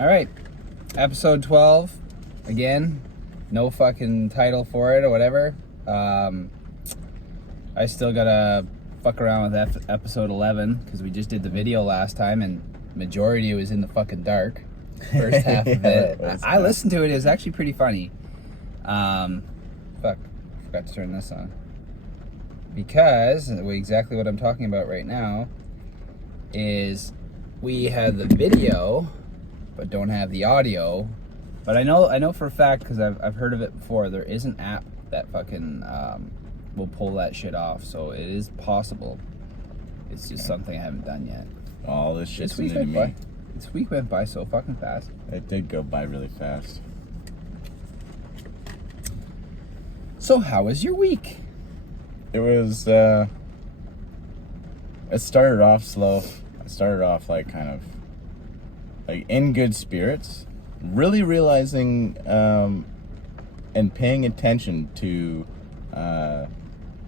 All right, episode 12. Again, no fucking title for it or whatever. I still gotta fuck around with episode 11 because we just did the video last time and majority was in the fucking dark. First half of it. I listened to it. It was actually pretty funny. Fuck, I forgot to turn this on. Because exactly what I'm talking about right now is we had the video but don't have the audio. But I know for a fact, because I've heard of it before, there is an app that fucking will pull that shit off. So it is possible. It's just something I haven't done yet. All this shit's new to went me. by. This week went by so fucking fast. It did go by really fast. So how was your week? It was, it started off slow. I started off kind of in good spirits, really realizing and paying attention to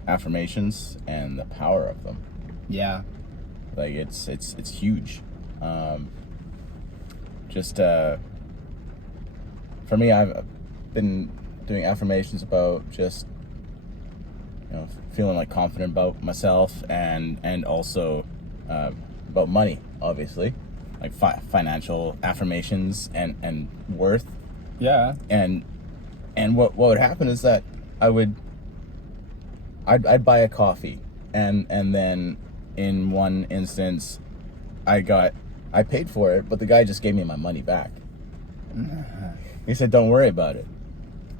affirmations and the power of them. Yeah. It's huge. For me, I've been doing affirmations about just feeling confident about myself and also about money, obviously, financial affirmations and worth. Yeah. And what would happen is that I'd buy a coffee and then in one instance I paid for it, but the guy just gave me my money back. He said, "Don't worry about it."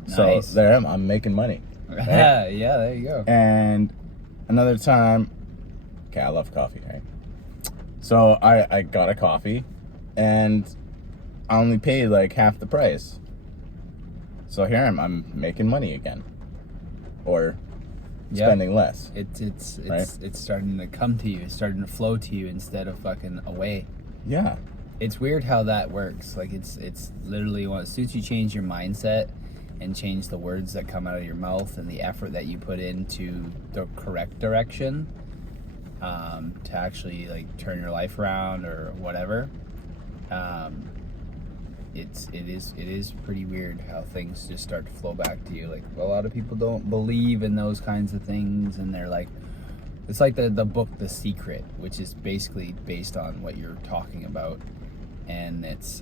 Nice. So there I'm making money. Right? Yeah, there you go. And another time, okay, I love coffee, right? So I got a coffee and I only paid half the price. So here I'm making money again. Or spending less. It's right? It's starting to come to you. It's starting to flow to you instead of fucking away. Yeah. It's weird how that works. It's literally as soon as you change your mindset and change the words that come out of your mouth and the effort that you put into the correct direction, to actually turn your life around or whatever, it is pretty weird how things just start to flow back to you. A lot of people don't believe in those kinds of things, and they're it's like the book The Secret, which is basically based on what you're talking about, and it's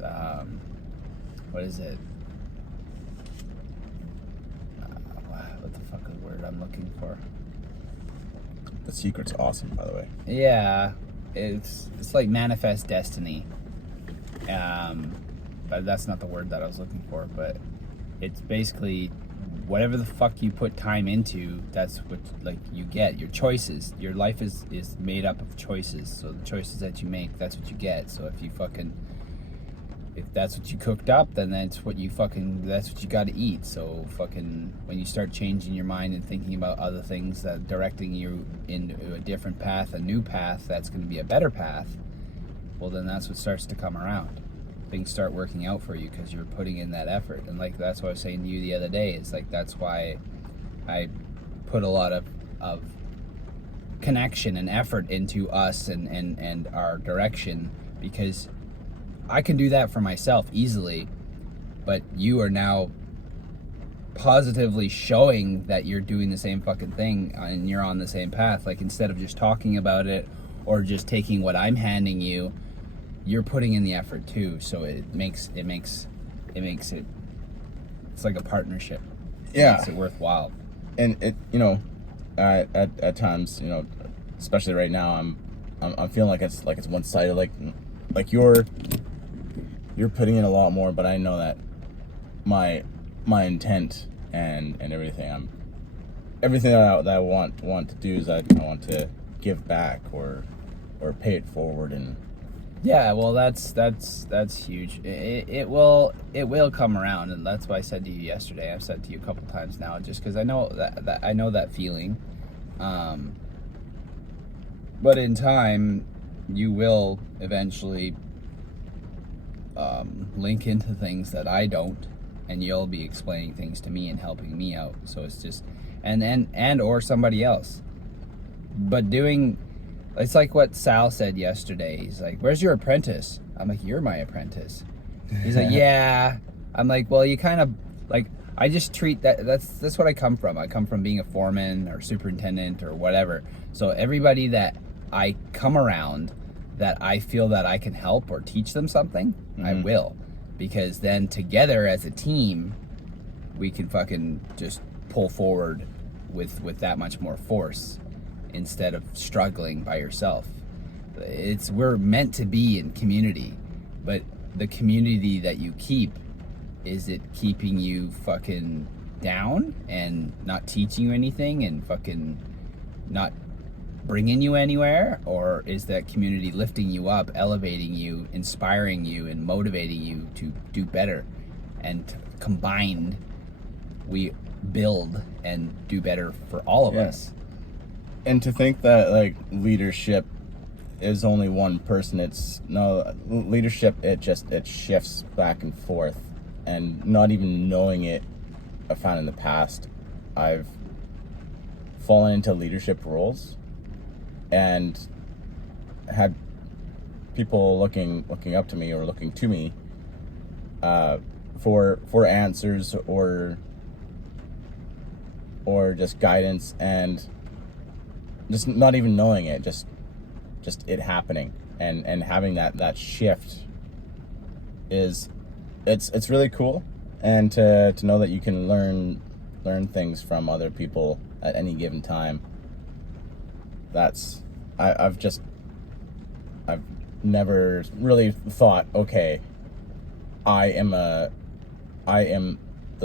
what is it? What the fuck is the word I'm looking for? The Secret's awesome, by the way. Yeah, it's like Manifest Destiny. But that's not the word that I was looking for. But it's basically whatever the fuck you put time into, that's what you get. Your choices. Your life is made up of choices. So the choices that you make, that's what you get. So if that's what you cooked up, then that's what you got to eat. So when you start changing your mind and thinking about other things that directing you into a different path, a new path that's going to be a better path, well, then that's what starts to come around. Things start working out for you because you're putting in that effort. And that's what I was saying to you the other day. It's that's why I put a lot of connection and effort into us and our direction, because I can do that for myself easily, but you are now positively showing that you're doing the same fucking thing and you're on the same path. Instead of just talking about it or just taking what I'm handing you, you're putting in the effort too. So it makes it it's like a partnership. Yeah. It makes it worthwhile. And it at times, especially right now, I'm feeling like it's one-sided, like you're putting in a lot more, but I know that my intent and everything that I want to do is I want to give back or pay it forward. And yeah, well, that's huge. It will come around, and that's why I said to you yesterday. I've said to you a couple times now, just because I know that I know that feeling. But in time, you will eventually link into things that I don't, and you'll be explaining things to me and helping me out. So it's just and or somebody else. But it's like what Sal said yesterday. He's like, "Where's your apprentice?" I'm like, "You're my apprentice." He's like, yeah. I'm like, well, you kind of like. I just treat that's what I come from. I come from being a foreman or superintendent or whatever. So everybody that I come around that I feel that I can help or teach them something, I will. Because then together as a team, we can fucking just pull forward with that much more force instead of struggling by yourself. We're meant to be in community, but the community that you keep, is it keeping you fucking down and not teaching you anything and fucking not bringing you anywhere? Or is that community lifting you up, elevating you, inspiring you, and motivating you to do better? And combined, we build and do better for all of us. And to think that like leadership is only one person, leadership, it shifts back and forth. And not even knowing it, I found in the past, I've fallen into leadership roles and had people looking up to me or looking to me for answers or just guidance, and just not even knowing it, just it happening and having that shift is. It's really cool, and to know that you can learn things from other people at any given time. I've never really thought, okay, I am the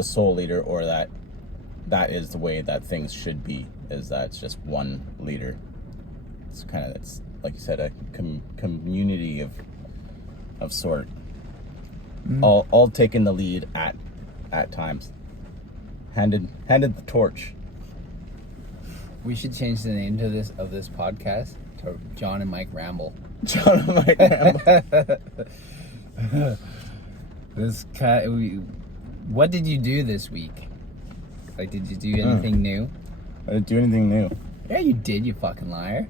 sole leader, or that is the way that things should be, is that it's just one leader. It's like you said, a community of sort. All taking the lead at times. Handed the torch. We should change the name of this podcast to John and Mike Ramble. John and Mike Ramble. What did you do this week? Like, did you do anything new? I didn't do anything new. Yeah, you did, you fucking liar.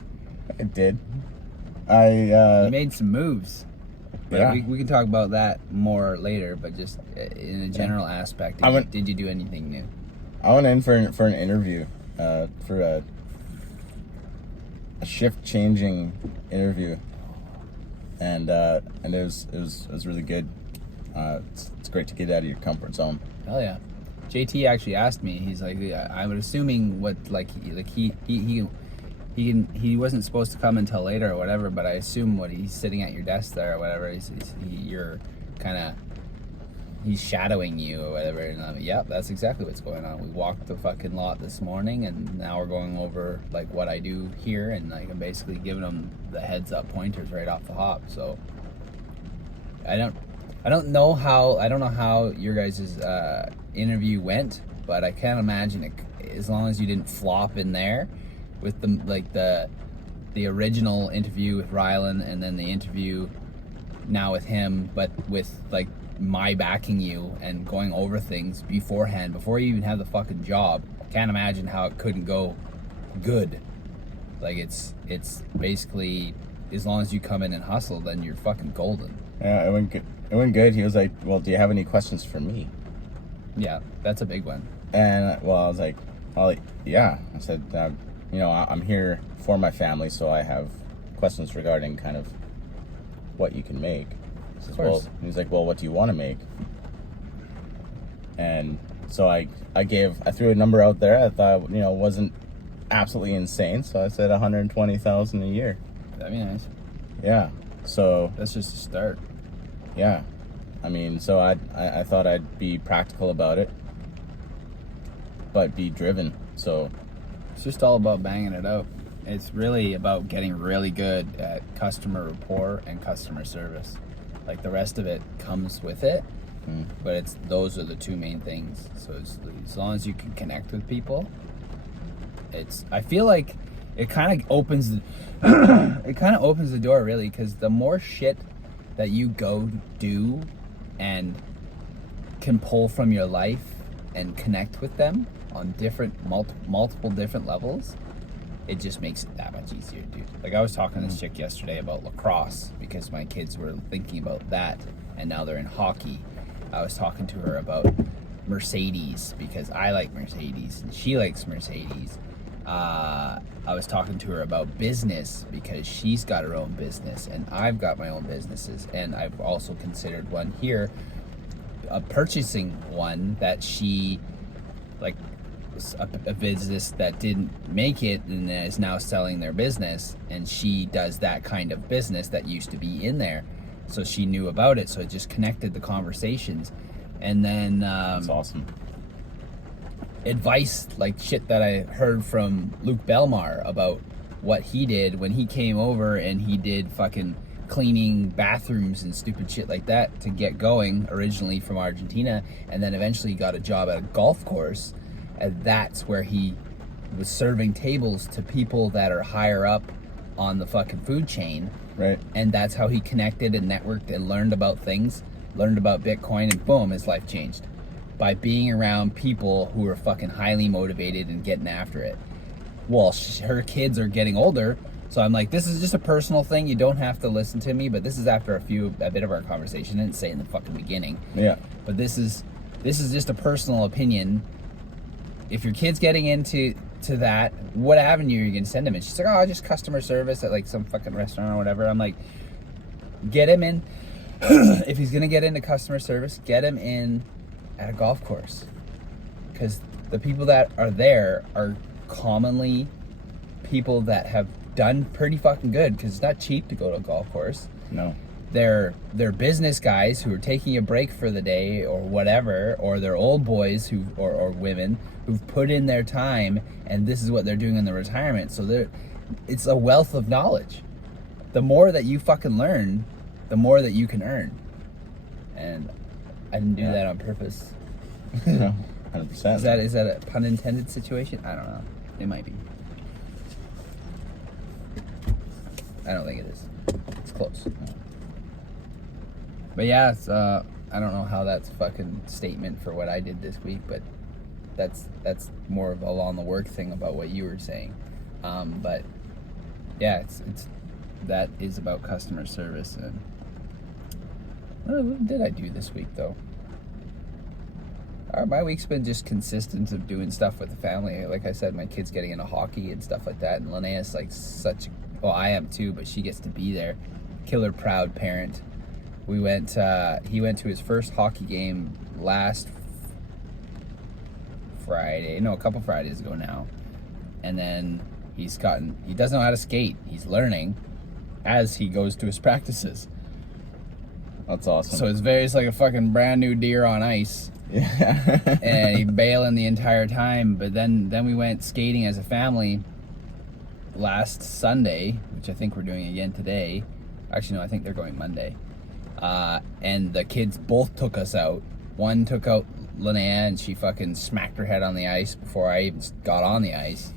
I did. You made some moves. But yeah. we can talk about that more later, but just in a general aspect, did you do anything new? I went in for an interview, for a shift-changing interview, and it was really good. It's great to get out of your comfort zone. Hell yeah. JT actually asked me. He's like, I was assuming he wasn't supposed to come until later or whatever, but I assume he's sitting at your desk there or whatever. He's shadowing you or whatever. And I'm, yep, that's exactly what's going on. We walked the fucking lot this morning, and now we're going over like what I do here, and like I'm basically giving him the heads up pointers right off the hop. So I don't know how your guys' interview went, but I can't imagine it, as long as you didn't flop in there with the original interview with Rylan, and then the interview now with him, but with like my backing you and going over things beforehand before you even have the fucking job. Can't imagine how it couldn't go good. Like it's basically, as long as you come in and hustle, then you're fucking golden. Yeah, it went good. It went good. He was like, well, do you have any questions for me? Yeah, that's a big one. And well, I was like, yeah. I said, I'm here for my family, so I have questions regarding kind of what you can make. He says, well, he's like, well, what do you want to make? And so I threw a number out there. I thought, wasn't absolutely insane. So I said $120,000 a year. That'd be nice. Yeah. So that's just a start. Yeah. I mean, so I thought I'd be practical about it, but be driven. So it's just all about banging it out. It's really about getting really good at customer rapport and customer service. Like the rest of it comes with it, but those are the two main things. So as long as you can connect with people, I feel like it kind of opens the door, really, because the more shit that you go do and can pull from your life and connect with them on multiple different levels, it just makes it that much easier, dude. Like I was talking to this chick yesterday about lacrosse because my kids were thinking about that and now they're in hockey. I was talking to her about Mercedes because I like Mercedes and she likes Mercedes. I was talking to her about business because she's got her own business and I've got my own businesses, and I've also considered one here, purchasing one that she, like, a business that didn't make it and is now selling their business, and she does that kind of business that used to be in there, so she knew about it, so it just connected the conversations. And then That's awesome. advice, like shit that I heard from Luke Belmar about what he did when he came over, and he did fucking cleaning bathrooms and stupid shit like that to get going, originally from Argentina, and then eventually got a job at a golf course, and that's where he was serving tables to people that are higher up on the fucking food chain. Right. And that's how he connected and networked and learned about things, learned about Bitcoin, and boom, his life changed by being around people who are fucking highly motivated and getting after it. Well, her kids are getting older, so I'm like, this is just a personal thing. You don't have to listen to me, but this is after a bit of our conversation. I didn't say in the fucking beginning. Yeah. But this is just a personal opinion. If your kid's getting into that, what avenue are you gonna send him in? She's like, oh, just customer service at like some fucking restaurant or whatever. I'm like, get him in. If he's gonna get into customer service, get him in at a golf course, because the people that are there are commonly people that have done pretty fucking good, because it's not cheap to go to a golf course. No. They're business guys who are taking a break for the day or whatever, or they're old boys who or women who've put in their time, and this is what they're doing in their retirement. So it's a wealth of knowledge. The more that you fucking learn, the more that you can earn. And I didn't do that on purpose. No, 100%. Is that a pun intended situation? I don't know. It might be. I don't think it is. It's close. But yeah, it's, I don't know how that's a fucking statement for what I did this week, but that's more of along the work thing about what you were saying. But yeah, it's that is about customer service. And what did I do this week though? My week's been just consistent of doing stuff with the family. Like I said, my kid's getting into hockey and stuff like that, and Linnea's like well, I am too, but she gets to be there. Killer proud parent. He went to his first hockey game last Friday. No, a couple Fridays ago now. And then he doesn't know how to skate. He's learning as he goes to his practices. That's awesome. So it's like a fucking brand new deer on ice. Yeah. And he's bailing the entire time. But then we went skating as a family last Sunday, which I think we're doing again today. Actually, no, I think they're going Monday. And the kids both took us out. One took out Linnea, and she fucking smacked her head on the ice before I even got on the ice.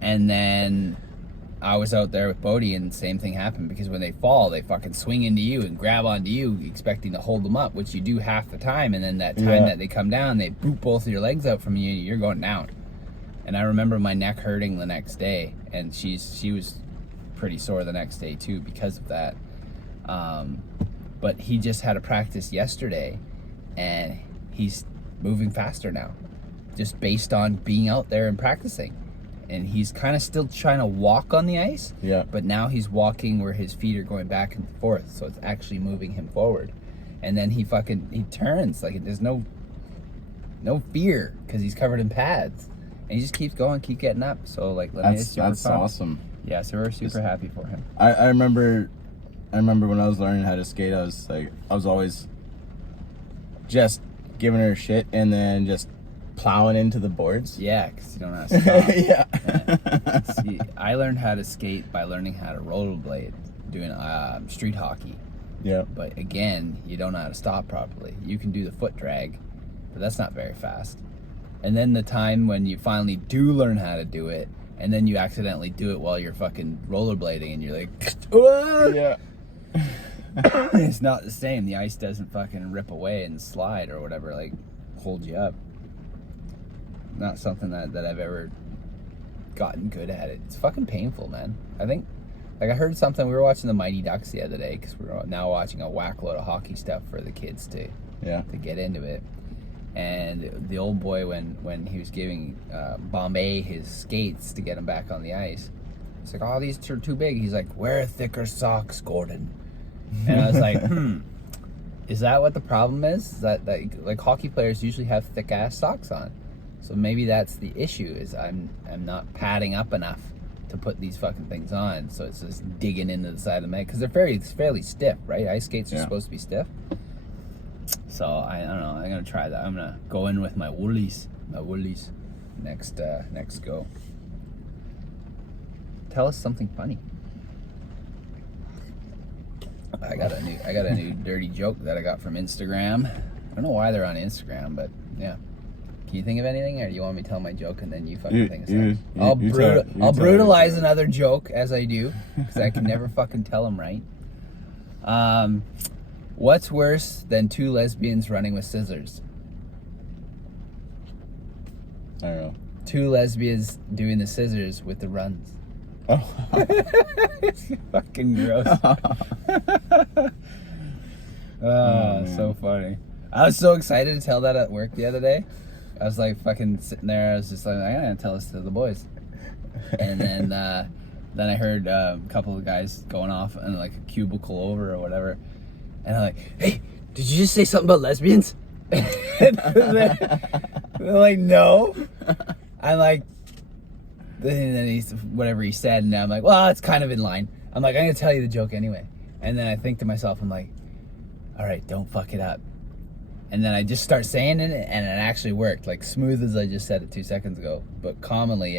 And then I was out there with Bodhi, and the same thing happened, because when they fall, they fucking swing into you and grab onto you, expecting to hold them up, which you do half the time, and then that time that they come down, they boot both of your legs out from you, and you're going down. And I remember my neck hurting the next day, and she was pretty sore the next day too because of that. But he just had a practice yesterday, and he's moving faster now, just based on being out there and practicing. And he's kind of still trying to walk on the ice, but now he's walking where his feet are going back and forth, so it's actually moving him forward. And then he turns, like there's no fear, because he's covered in pads, and he just keeps going, keep getting up. So like, that's awesome. Yeah, so we're super happy for him. I remember when I was learning how to skate, I was always just giving her shit and then just plowing into the boards. Yeah, because you don't know how to stop. Yeah. See, I learned how to skate by learning how to rollerblade, doing street hockey. Yeah. But again, you don't know how to stop properly. You can do the foot drag, but that's not very fast. And then the time when you finally do learn how to do it, and then you accidentally do it while you're fucking rollerblading, and you're like, Yeah. it's not the same. The ice doesn't fucking rip away and slide or whatever, like hold you up. Not something that I've ever gotten good at. It's fucking painful, man. I think Like I heard something. We were watching the Mighty Ducks the other day because we're now watching a whack load of hockey stuff for the kids to get into it. And the old boy, when he was giving Bombay his skates to get him back on the ice, he's like, "Oh, these are too big." He's like, "Wear thicker socks, Gordon." And I was like, is that what the problem is? Is that like hockey players usually have thick ass socks on? So maybe that's the issue. Is I'm not padding up enough to put these fucking things on, so it's just digging into the side of the leg because they're fairly stiff, right? Ice skates are supposed to be stiff. So I don't know. I'm gonna try that. I'm gonna go in with my woolies next go. Tell us something funny. I got a new dirty joke that I got from Instagram. I don't know why they're on Instagram, but yeah. Can you think of anything, or do you want me to tell my joke and then you fucking think of something? I'll brutalize another joke as I do, because I can never fucking tell them right. What's worse than two lesbians running with scissors? I don't know. Two lesbians doing the scissors with the runs. Oh. It's fucking gross. So funny. I was so excited to tell that at work the other day. I was like fucking sitting there. I was just like, I gotta tell this to the boys. And then I heard a couple of guys going off in like a cubicle over or whatever. And I'm like, "Hey, did you just say something about lesbians?" they're like, "No." I'm like, and then he's whatever he said, and I'm like, "Well, it's kind of in line." I'm like, "I'm gonna tell you the joke anyway." And then I think to myself, I'm like, "All right, don't fuck it up." And then I just start saying it, and it actually worked, like smooth as I just said it 2 seconds ago. But commonly,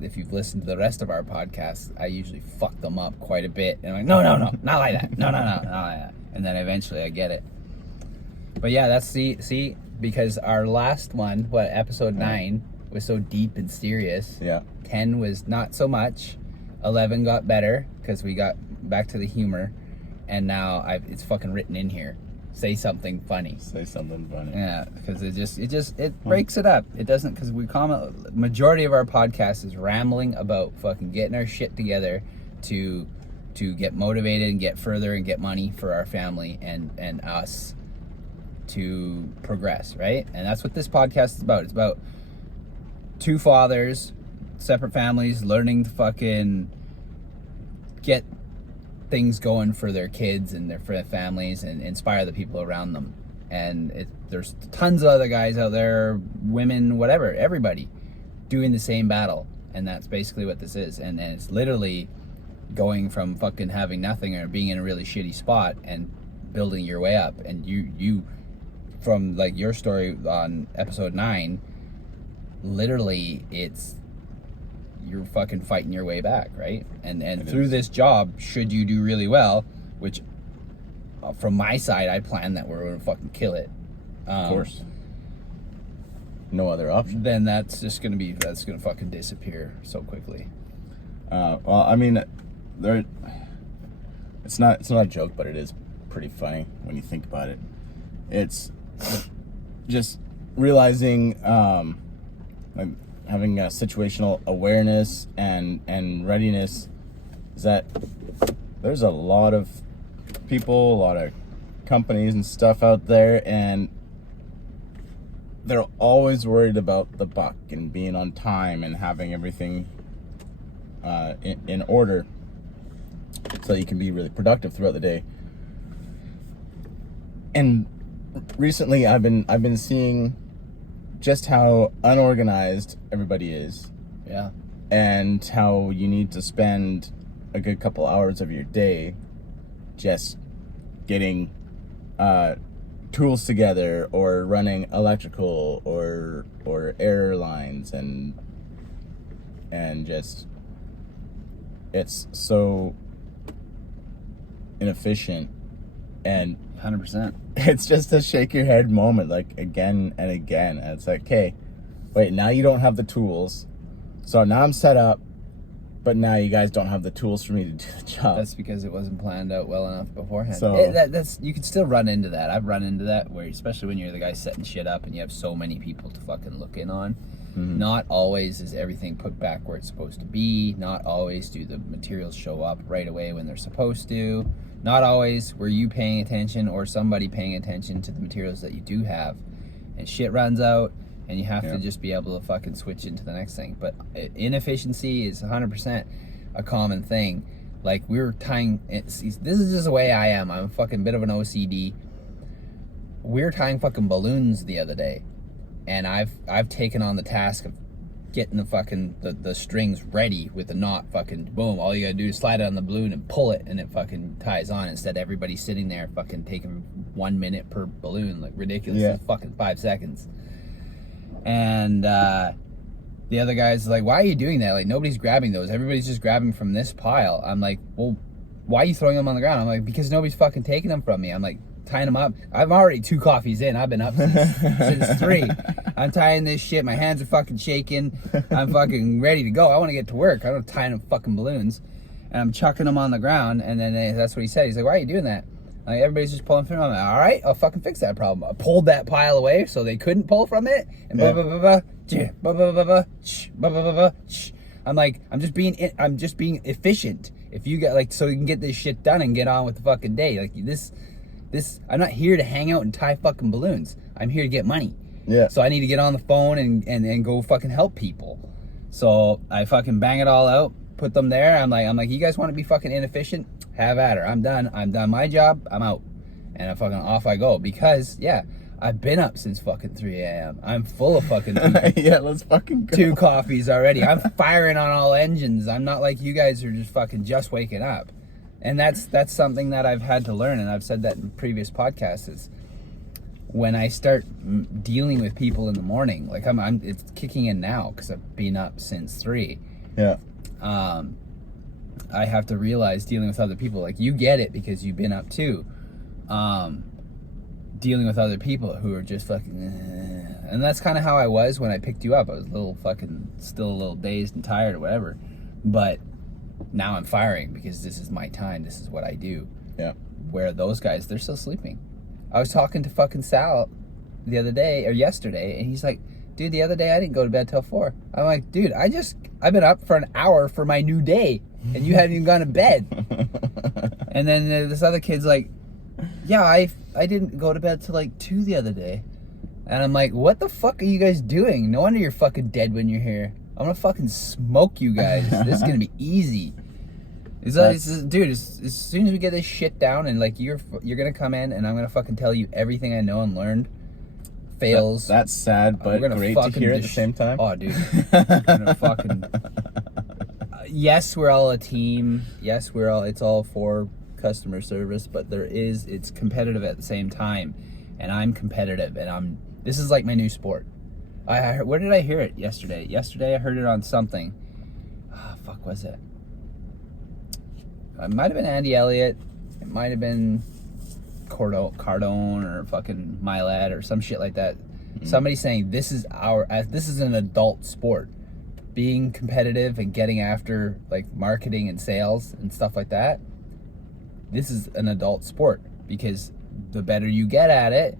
if you've listened to the rest of our podcasts, I usually fuck them up quite a bit. And I'm like, no, not like that. No, not like that. And then eventually I get it. But yeah, that's see, because our last one, episode 9, was so deep and serious. Yeah. 10 was not so much. 11 got better because we got back to the humor, and now it's fucking written in here. Say something funny. Say something funny. Yeah, because it breaks it up. It doesn't, because majority of our podcast is rambling about fucking getting our shit together to get motivated and get further and get money for our family and us to progress, right? And that's what this podcast is about. It's about two fathers, separate families, learning to fucking get things going for their kids and their families and inspire the people around them. And there's tons of other guys out there, women, whatever, everybody doing the same battle. And that's basically what this is. And it's literally going from fucking having nothing or being in a really shitty spot and building your way up. And you from like your story on episode 9, literally you're fucking fighting your way back, right? And through this job, should you do really well, which from my side, I plan that we're gonna fucking kill it. Of course. No other option. Then that's gonna fucking disappear so quickly. Well, I mean, it's not a joke, but it is pretty funny when you think about it. It's just realizing, like, having a situational awareness and readiness is that there's a lot of people, a lot of companies and stuff out there, and they're always worried about the buck and being on time and having everything in order so that you can be really productive throughout the day. And recently I've been seeing just how unorganized everybody is. Yeah. And how you need to spend a good couple hours of your day just getting tools together or running electrical or air lines and just it's so inefficient, and 100%. it's just a shake your head moment, like again and again. And it's like, okay, wait, now you don't have the tools, so now I'm set up, but now you guys don't have the tools for me to do the job. That's because it wasn't planned out well enough beforehand. So that's you can still run into that. I've run into that, where especially when you're the guy setting shit up and you have so many people to fucking look in on. Not always is everything put back where it's supposed to be. Not always do the materials show up right away when they're supposed to. Not always were you paying attention or somebody paying attention to the materials that you do have. And shit runs out, and you have to just be able to fucking switch into the next thing. But inefficiency is 100% a common thing. Like, we were tying, this is just the way I am. I'm a fucking bit of an OCD. We were tying fucking balloons the other day, and I've taken on the task of getting the fucking the strings ready with the knot. Fucking boom, all you gotta do is slide it on the balloon and pull it, and it fucking ties on. Instead, everybody's sitting there fucking taking 1 minute per balloon, like ridiculous. It's fucking 5 seconds. And the other guy's like, why are you doing that? Like, nobody's grabbing those. Everybody's just grabbing from this pile. I'm like, well, why are you throwing them on the ground? I'm like, because nobody's fucking taking them from me. I'm like, tying them up. I'm already 2 coffees in. I've been up since 3. I'm tying this shit. My hands are fucking shaking. I'm fucking ready to go. I want to get to work. I don't tie them fucking balloons. And I'm chucking them on the ground. And then that's what he said. He's like, why are you doing that? Like, everybody's just pulling from it. I'm like, all right, I'll fucking fix that problem. I pulled that pile away so they couldn't pull from it. And I'm like, I'm just being efficient. If you get, like, so you can get this shit done and get on with the fucking day. Like, this, I'm not here to hang out and tie fucking balloons. I'm here to get money. Yeah. So I need to get on the phone and go fucking help people. So I fucking bang it all out, put them there. I'm like, you guys want to be fucking inefficient? Have at her. I'm done my job. I'm out. And I fucking off I go. Because, I've been up since fucking 3 a.m. I'm full of fucking yeah, let's fucking go. 2 coffees already. I'm firing on all engines. I'm not like you guys who are just fucking just waking up. And that's something that I've had to learn, and I've said that in previous podcasts, is when I start dealing with people in the morning, like it's kicking in now because I've been up since 3. Yeah. I have to realize dealing with other people, like, you get it because you've been up too. Dealing with other people who are just fucking, and that's kind of how I was when I picked you up. I was still a little dazed and tired or whatever, but now I'm firing because this is my time. This is what I do. Yeah. Where those guys, they're still sleeping. I was talking to fucking Sal the other day, or yesterday, and he's like, dude, the other day I didn't go to bed till 4. I'm like, dude, I've been up for an hour for my new day, and you haven't even gone to bed. And then this other kid's like, yeah, I didn't go to bed till like 2 the other day. And I'm like, what the fuck are you guys doing? No wonder you're fucking dead when you're here. I'm gonna fucking smoke you guys. This is gonna be easy. Dude, as soon as we get this shit down, and like you're gonna come in, and I'm gonna fucking tell you everything I know and learned. Fails. That's sad, but great to hear at the same time. Oh, dude. I'm gonna fucking. Yes, we're all a team. Yes, it's all for customer service, but it's competitive at the same time, and I'm competitive, and this is like my new sport. Where did I hear it yesterday? Yesterday I heard it on something. Fuck was it? It might have been Andy Elliott. It might have been Cardone or fucking Milet or some shit like that. Mm-hmm. Somebody saying this is an adult sport. Being competitive and getting after like marketing and sales and stuff like that. This is an adult sport because the better you get at it,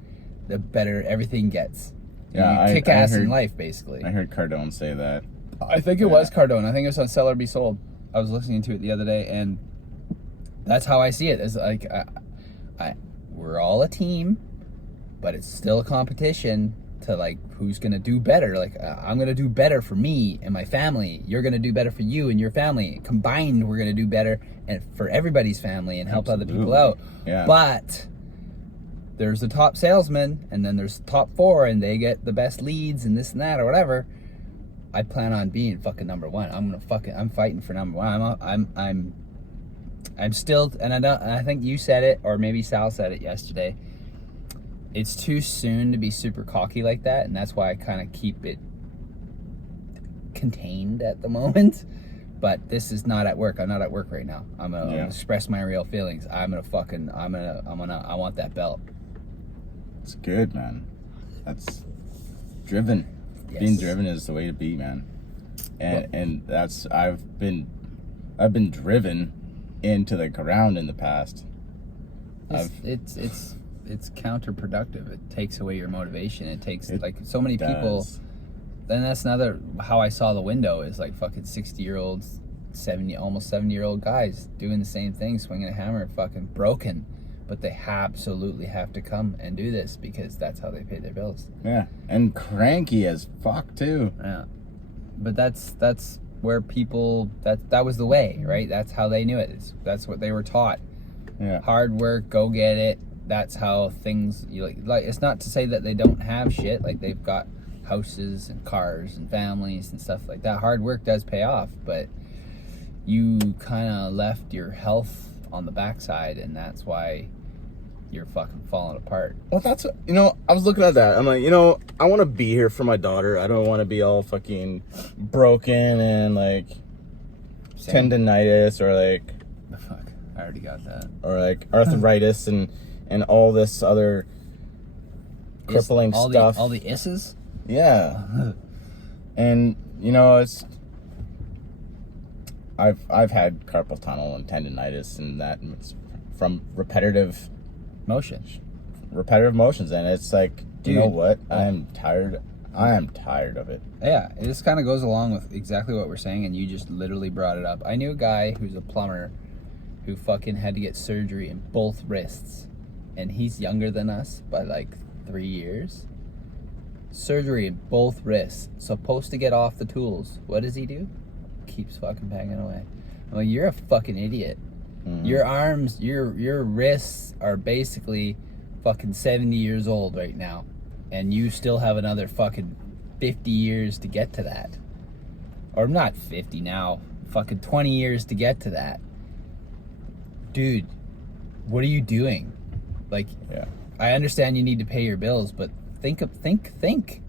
the better everything gets. Yeah, you kick ass in life, basically. I heard Cardone say that. I think it was Cardone. I think it was on Sell or Be Sold. I was listening to it the other day, and that's how I see it. It's like we're all a team, but it's still a competition to like who's gonna do better. Like I'm gonna do better for me and my family. You're gonna do better for you and your family. Combined, we're gonna do better and for everybody's family and help other people out. Yeah. But there's the top salesman, and then there's the top 4, and they get the best leads and this and that or whatever. I plan on being fucking number 1. I'm fighting for number 1. I'm still, and I think you said it, or maybe Sal said it yesterday. It's too soon to be super cocky like that, and that's why I kind of keep it contained at the moment. But this is not at work. I'm not at work right now. I'm gonna express my real feelings. I want that belt. It's good, man. That's driven. Yes. Being driven is the way to be, man. And that's I've been driven into the ground in the past. It's counterproductive. It takes away your motivation. It takes like so many people then that's another how I saw the window is like fucking 60-year-olds, 70, almost 70-year-old guys doing the same thing, swinging a hammer, fucking broken, but they absolutely have to come and do this because that's how they pay their bills. Yeah, and cranky as fuck too. Yeah, but that's where people that was the way, right? That's how they knew it. That's what they were taught. Yeah, Hard work, go get it. That's how things like. It's not to say that they don't have shit. Like they've got houses and cars and families and stuff like that. Hard work does pay off, but you kind of left your health on the backside, and that's why you're fucking falling apart. well, that's I was looking at that. I'm like, I want to be here for my daughter. I don't want to be all fucking broken and like Same. tendonitis or like The fuck, I already got that. or like arthritis and all this other crippling stuff. All the isses. Yeah. And it's I've had carpal tunnel and tendonitis and that it's from repetitive Motion. motions, and it's like, you know Dude. what? I am tired of it. Yeah, it just kind of goes along with exactly what we're saying, and you just literally brought it up. I knew a guy who's a plumber who fucking had to get surgery in both wrists, and he's younger than us by like 3 years. Surgery in both wrists, supposed to get off the tools. What does he do? Keeps fucking banging away. I'm like, you're a fucking idiot. Mhm. Your arms, your wrists are basically fucking 70 years old right now, and you still have another fucking 50 years to get to that. Or not 50 now, fucking 20 years to get to that. Dude, what are you doing? Like, Yeah. I understand you need to pay your bills, but think.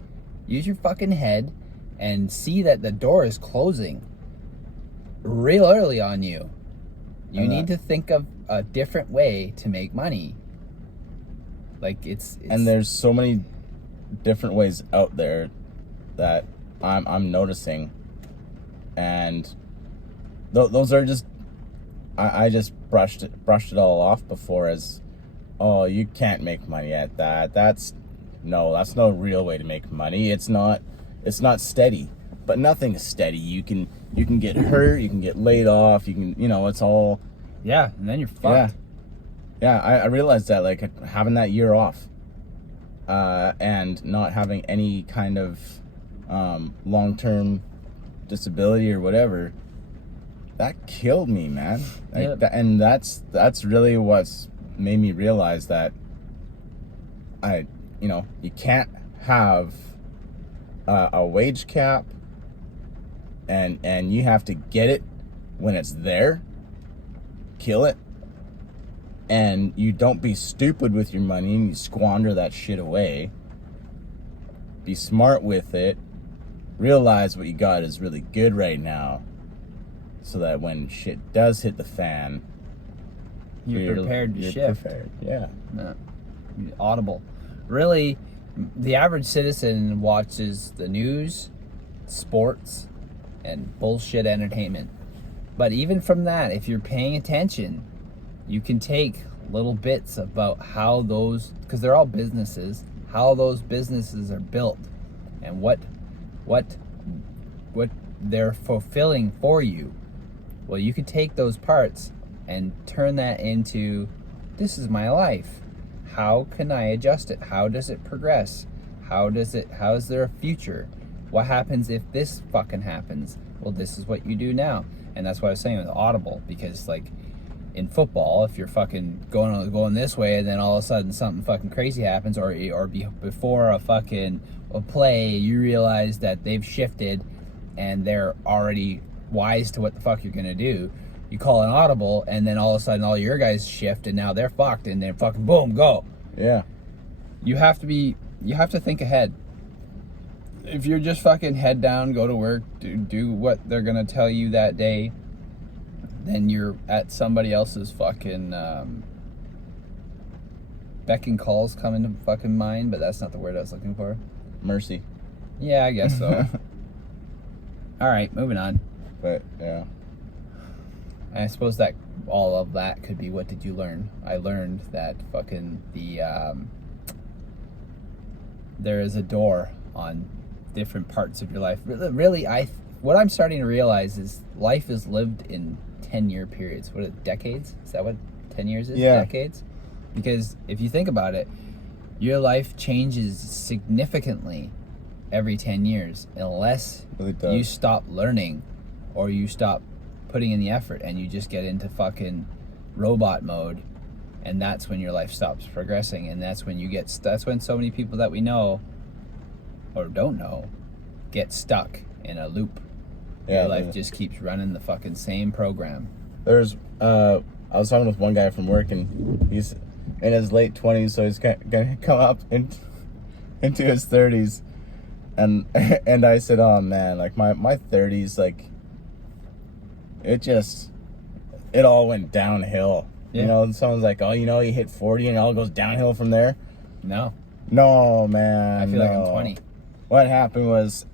Use your fucking head and see that the door is closing real early on you. You And need to think of a different way to make money. Like it's And there's so many different ways out there that I'm noticing, and those are just I just brushed it all off before as, oh, you can't make money at that. That's no real way to make money. It's not steady. But nothing is steady. You can get hurt, you can get laid off, you can it's all yeah, and then you're fucked. Yeah, I realized that, like, having that year off, and not having any kind of long-term disability or whatever, that killed me, man. Like, Yep. and that's really what's made me realize that you can't have a wage cap, and you have to get it when it's there, kill it, and you don't be stupid with your money and you squander that shit away. Be smart with it. Realize what you got is really good right now, so that when shit does hit the fan, You're prepared to you're shift. Prepared. Yeah. No. Audible. Really, the average citizen watches the news, sports, and bullshit entertainment. But even from that, if you're paying attention, you can take little bits about how those, because they're all businesses, how those businesses are built and what they're fulfilling for you. Well, you could take those parts and turn that into, this is my life. How can I adjust it? How does it progress? How is there a future? What happens if this fucking happens? Well, this is what you do now. And that's what I was saying with Audible, because like in football, if you're fucking going this way and then all of a sudden something fucking crazy happens, or before a play, you realize that they've shifted and they're already wise to what the fuck you're gonna do. You call an audible, and then all of a sudden all your guys shift, and now they're fucked, and then fucking boom, go. Yeah. You have to think ahead. If you're just fucking head down, go to work, do what they're gonna tell you that day, then you're at somebody else's fucking beck and calls come into fucking mind, but that's not the word I was looking for. Mercy. Yeah, I guess so. All right, moving on. But yeah. And I suppose that all of that could be, what did you learn? I learned that fucking there is a door on different parts of your life. Really, what I'm starting to realize is life is lived in 10-year periods. What are decades? Is that what 10 years is? Yeah. Decades? Because if you think about it, your life changes significantly every 10 years unless Really does. you stop learning or you stop putting in the effort and you just get into fucking robot mode, and that's when your life stops progressing, and that's when so many people that we know or don't know get stuck in a loop. Yeah, Your life just keeps running the fucking same program. There's I was talking with one guy from work, and he's in his late 20s, so he's gonna come up into his 30s, and I said, oh man, like my 30s, like it all went downhill. Yeah. You know, and someone's like, oh, you hit 40 and it all goes downhill from there. No, Man, I feel like I'm 20. What happened was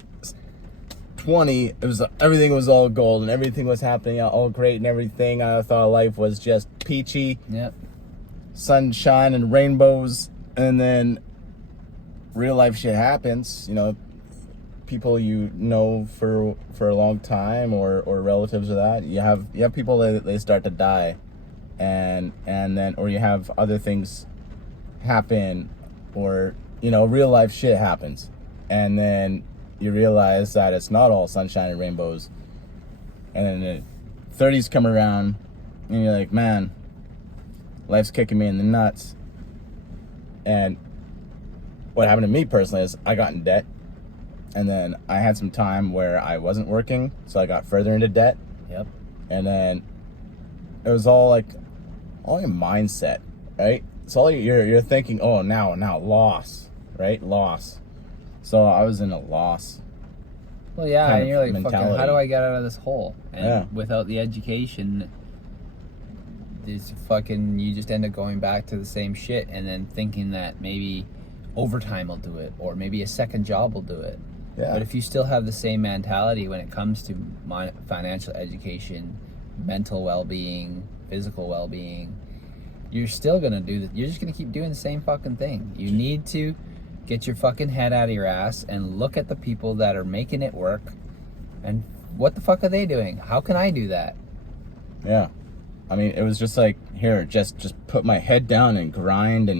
20, everything was all gold and everything was happening all great and everything. I thought life was just peachy, Yep. sunshine and rainbows, and then real life shit happens. People for a long time, or relatives of that. You have people that they start to die, and then, or you have other things happen, or real life shit happens, and then you realize that it's not all sunshine and rainbows, and then the 30s come around and you're like, man, life's kicking me in the nuts. And what happened to me personally is I got in debt, and then I had some time where I wasn't working, so I got further into debt. Yep. And then it was all your mindset, right? It's all you're thinking, oh, now loss, right? Loss. So I was in a loss. Well, yeah, kind and you're of like, fucking, mentality. how do I get out of this hole? And Yeah. without the education, you just end up going back to the same shit, and then thinking that maybe overtime will do it, or maybe a second job will do it. Yeah. But if you still have the same mentality when it comes to financial education, mental well-being, physical well-being, you're still gonna you're just gonna keep doing the same fucking thing. You need to get your fucking head out of your ass and look at the people that are making it work, and what the fuck are they doing? How can I do that? Yeah. I mean, it was just like, here, just put my head down and grind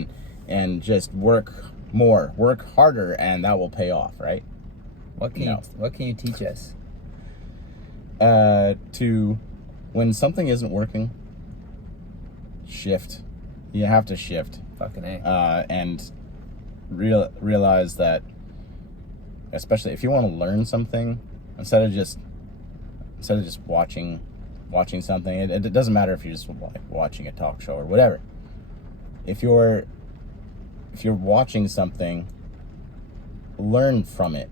and just work more, work harder, and that will pay off, right? What can you teach us? To when something isn't working, shift. You have to shift. Fucking A. And realize that, especially if you want to learn something, instead of just watching something, it doesn't matter if you're just watching a talk show or whatever. If you're watching something, learn from it.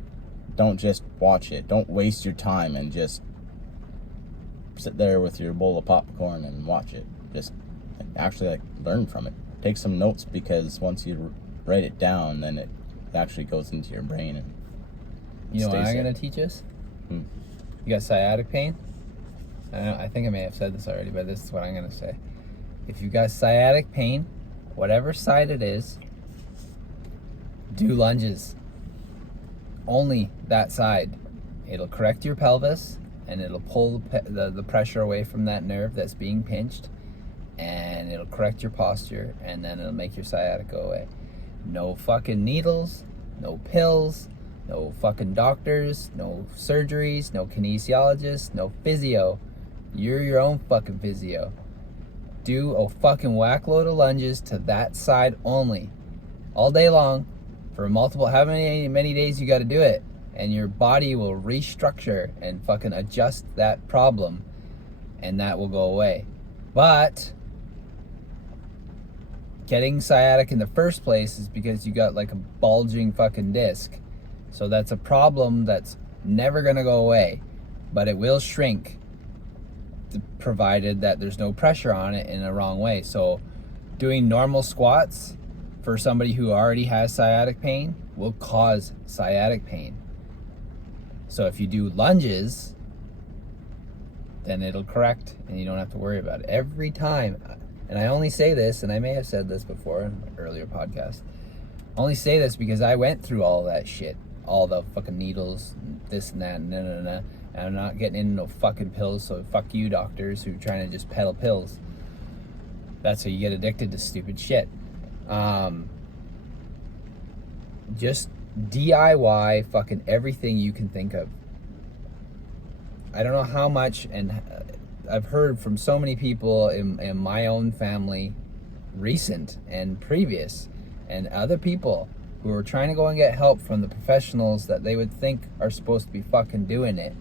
Don't just watch it. Don't waste your time and just sit there with your bowl of popcorn and watch it. Just actually learn from it. Take some notes, because once you write it down, then it actually goes into your brain. And You know what stays I'm there. gonna teach us? Hmm. You got sciatic pain? I think I may have said this already, but this is what I'm gonna say. If you've got sciatic pain, whatever side it is, do lunges. Only that side. It'll correct your pelvis, and it'll pull the pressure away from that nerve that's being pinched, and it'll correct your posture, and then it'll make your sciatic go away. No fucking needles, no pills, no fucking doctors, no surgeries, no kinesiologists, no physio. You're your own fucking physio. Do a fucking whack load of lunges to that side only, all day long, for multiple, how many days you got to do it, and your body will restructure and fucking adjust that problem, and that will go away. But getting sciatic in the first place is because you got like a bulging fucking disc. So that's a problem that's never gonna go away, but it will shrink, provided that there's no pressure on it in a wrong way. So doing normal squats for somebody who already has sciatic pain will cause sciatic pain. So if you do lunges, then it'll correct and you don't have to worry about it every time. And I only say this, and I may have said this before in an earlier podcast, I only say this because I went through all that shit. all the fucking needles, this and that, and and I'm not getting into no fucking pills, so fuck you doctors who are trying to just peddle pills. That's how you get addicted to stupid shit. Just DIY fucking everything you can think of. I don't know how much, and I've heard from so many people in my own family, recent and previous, and other people who are trying to go and get help from the professionals that they would think are supposed to be fucking doing it.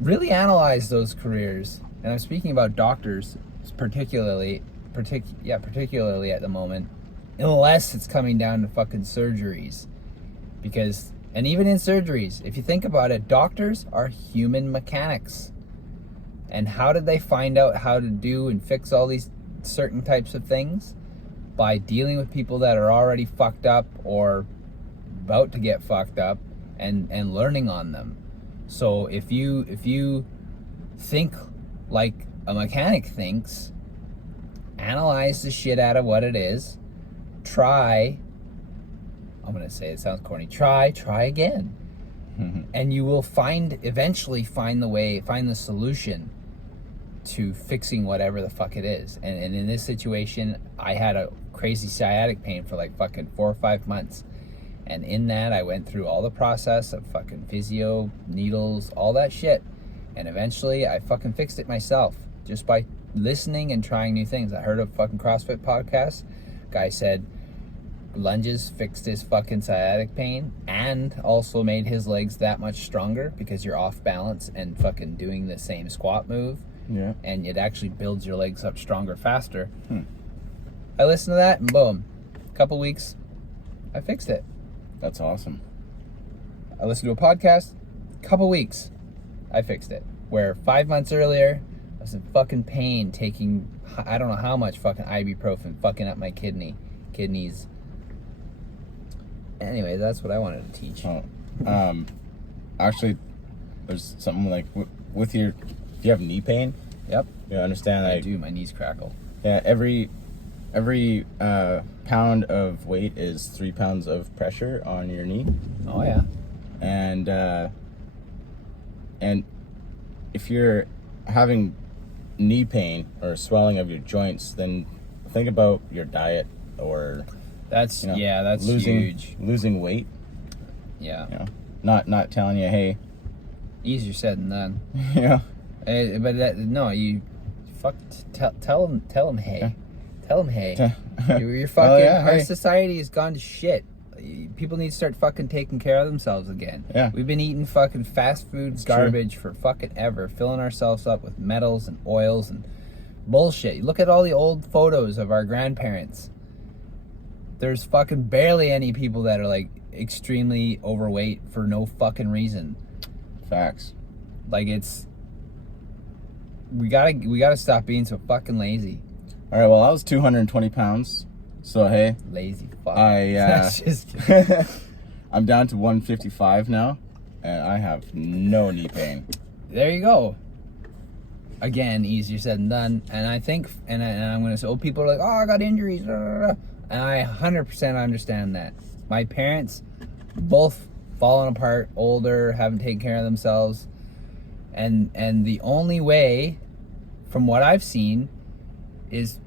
Really analyze those careers, and I'm speaking about doctors particularly at the moment, unless it's coming down to fucking surgeries. Because, and even in surgeries, if you think about it, doctors are human mechanics. And how did they find out how to do and fix all these certain types of things? By dealing with people that are already fucked up or about to get fucked up and learning on them. So if you think like a mechanic thinks, analyze the shit out of what it is, try, I'm gonna say it sounds corny, try again. And you will eventually find the solution to fixing whatever the fuck it is. And in this situation, I had a crazy sciatic pain for like fucking 4 or 5 months. And in that, I went through all the process of fucking physio, needles, all that shit. And eventually, I fucking fixed it myself just by listening and trying new things. I heard a fucking CrossFit podcast. Guy said lunges fixed his fucking sciatic pain and also made his legs that much stronger because you're off balance and fucking doing the same squat move. Yeah. And it actually builds your legs up stronger, faster. I listened to that and boom, a couple weeks, I fixed it. That's awesome. I listened to a podcast, couple weeks, I fixed it. Where 5 months earlier, I was in fucking pain taking, I don't know how much fucking ibuprofen, fucking up my kidneys. Anyway, that's what I wanted to teach. Actually, there's something like with your, do you have knee pain? Yep. You understand? I do, my knees crackle. Yeah, every pound of weight is 3 pounds of pressure on your knee. Oh yeah. And if you're having knee pain or swelling of your joints, then think about your diet or that's that's huge. Losing weight. Yeah. You know, not telling you, hey. Easier said than done. Yeah. But you tell them hey. Yeah. Tell them hey. You're fucking. Oh, yeah, our hey. society has gone to shit. People need to start fucking taking care of themselves again. Yeah. We've been eating fucking fast food garbage for fucking ever, filling ourselves up with metals and oils and bullshit. You look at all the old photos of our grandparents. There's fucking barely any people that are like extremely overweight for no fucking reason. Facts. Like we gotta stop being so fucking lazy. All right. Well, I was 220 pounds. So hey, Lazy fuck. That's just kidding. I'm down to 155 now, and I have no knee pain. There you go. Again, easier said than done. And I think, and I'm gonna say, people are like, oh, I got injuries, and I 100% understand that. My parents, both falling apart, older, haven't taken care of themselves, and the only way, from what I've seen, is,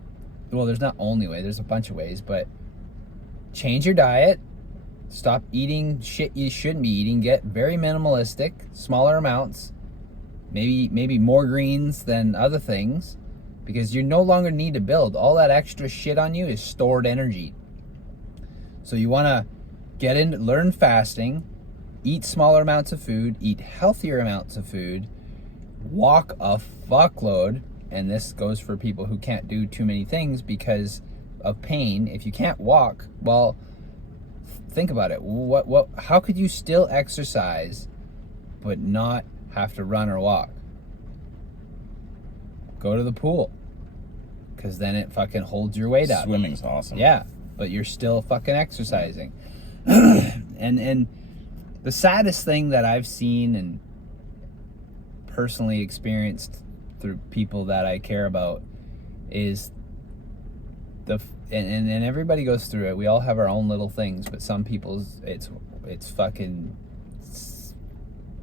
well, there's not only way, there's a bunch of ways, but change your diet, stop eating shit you shouldn't be eating, get very minimalistic, smaller amounts, maybe more greens than other things, because you no longer need to build. All that extra shit on you is stored energy. So you want to learn fasting, eat smaller amounts of food, eat healthier amounts of food, walk a fuckload. And this goes for people who can't do too many things because of pain. If you can't walk, well, think about it. How could you still exercise but not have to run or walk? Go to the pool, because then it fucking holds your weight up. Swimming's awesome. Yeah, but you're still fucking exercising. and the saddest thing that I've seen and personally experienced through people that I care about is and everybody goes through it. We all have our own little things, but some people's it's fucking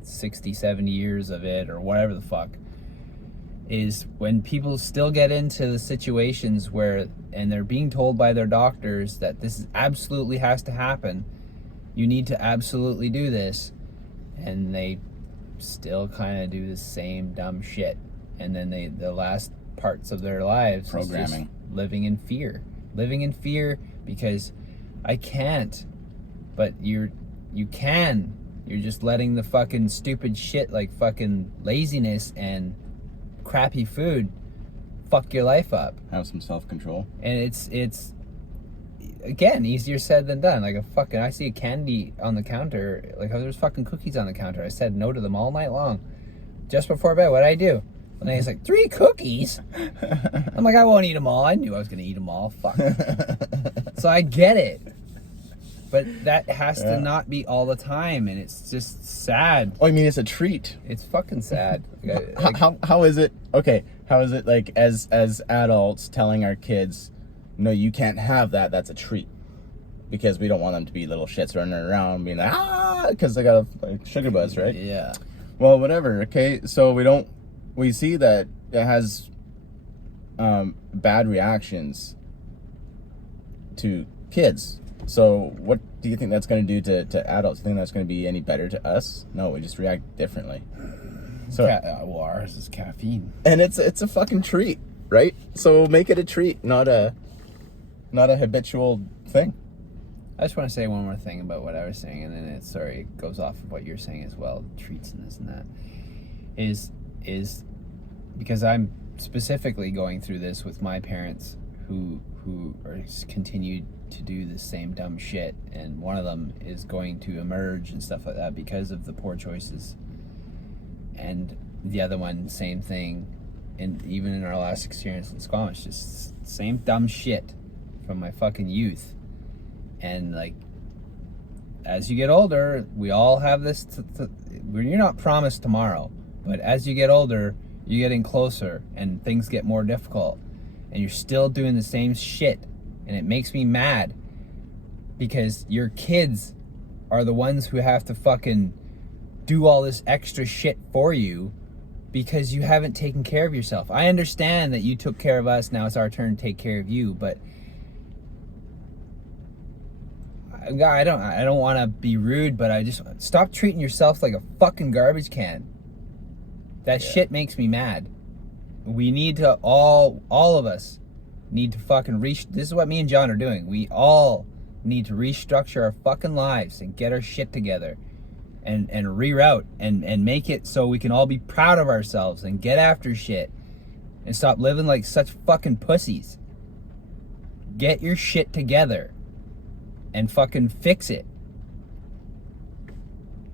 60, 70 years of it, or whatever the fuck, is when people still get into the situations where, and they're being told by their doctors that this absolutely has to happen, you need to absolutely do this, and they still kind of do the same dumb shit, and then the last parts of their lives Programming. is just living in fear because I can't, but you can. You're just letting the fucking stupid shit like fucking laziness and crappy food fuck your life up. Have some self-control. And it's again easier said than done. Like I see a candy on the counter, like there's fucking cookies on the counter. I said no to them all night long. Just before bed, what'd I do? And he's like, 3 cookies? I'm like, I won't eat them all. I knew I was gonna eat them all. Fuck. So I get it. But that has to not be all the time, and it's just sad. Oh, I mean, it's a treat. It's fucking sad. Like, How is it? Okay, how is it like as adults telling our kids, no, you can't have that. That's a treat, because we don't want them to be little shits running around being like because they got like sugar buzz, right? Yeah. Well, whatever. Okay, so we see that it has bad reactions to kids. So what do you think that's going to do to adults? Do you think that's going to be any better to us? No, we just react differently. So Well, ours is caffeine. and it's a fucking treat, right? So make it a treat, not a habitual thing. I just want to say one more thing about what I was saying, and then it goes off of what you're saying as well, treats and this and that. Is because I'm specifically going through this with my parents who are continued to do the same dumb shit, and one of them is going to emerge and stuff like that because of the poor choices, and the other one, same thing. And even in our last experience in Squamish, just same dumb shit from my fucking youth. And like, as you get older, we all have this you're not promised tomorrow, but as you get older, you're getting closer and things get more difficult, and you're still doing the same shit. And it makes me mad because your kids are the ones who have to fucking do all this extra shit for you because you haven't taken care of yourself. I understand that you took care of us, now it's our turn to take care of you, but I don't want to be rude, but I just stop treating yourself like a fucking garbage can. That shit makes me mad. We need to all of us need to fucking this is what me and John are doing. We all need to restructure our fucking lives and get our shit together and reroute and make it so we can all be proud of ourselves and get after shit and stop living like such fucking pussies. Get your shit together and fucking fix it.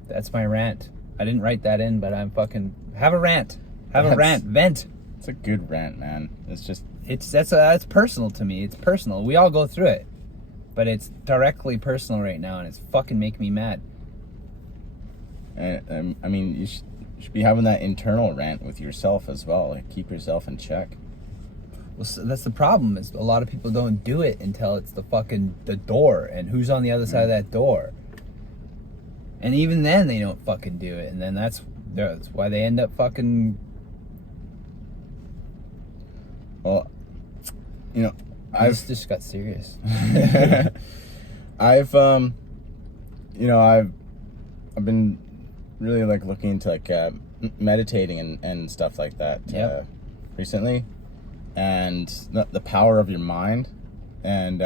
That's my rant. I didn't write that in, but I'm fucking have a rant. A rant. Vent. It's a good rant, man. It's just that's personal to me. It's personal. We all go through it, but it's directly personal right now, and it's fucking making me mad. I mean, you should be having that internal rant with yourself as well. Like, keep yourself in check. Well, so that's the problem. Is a lot of people don't do it until it's the door, and who's on the other side of that door. And even then, they don't fucking do it, and then that's why they end up fucking. Well, This just got serious. I've been really like looking into like meditating and stuff like that recently, and the power of your mind, and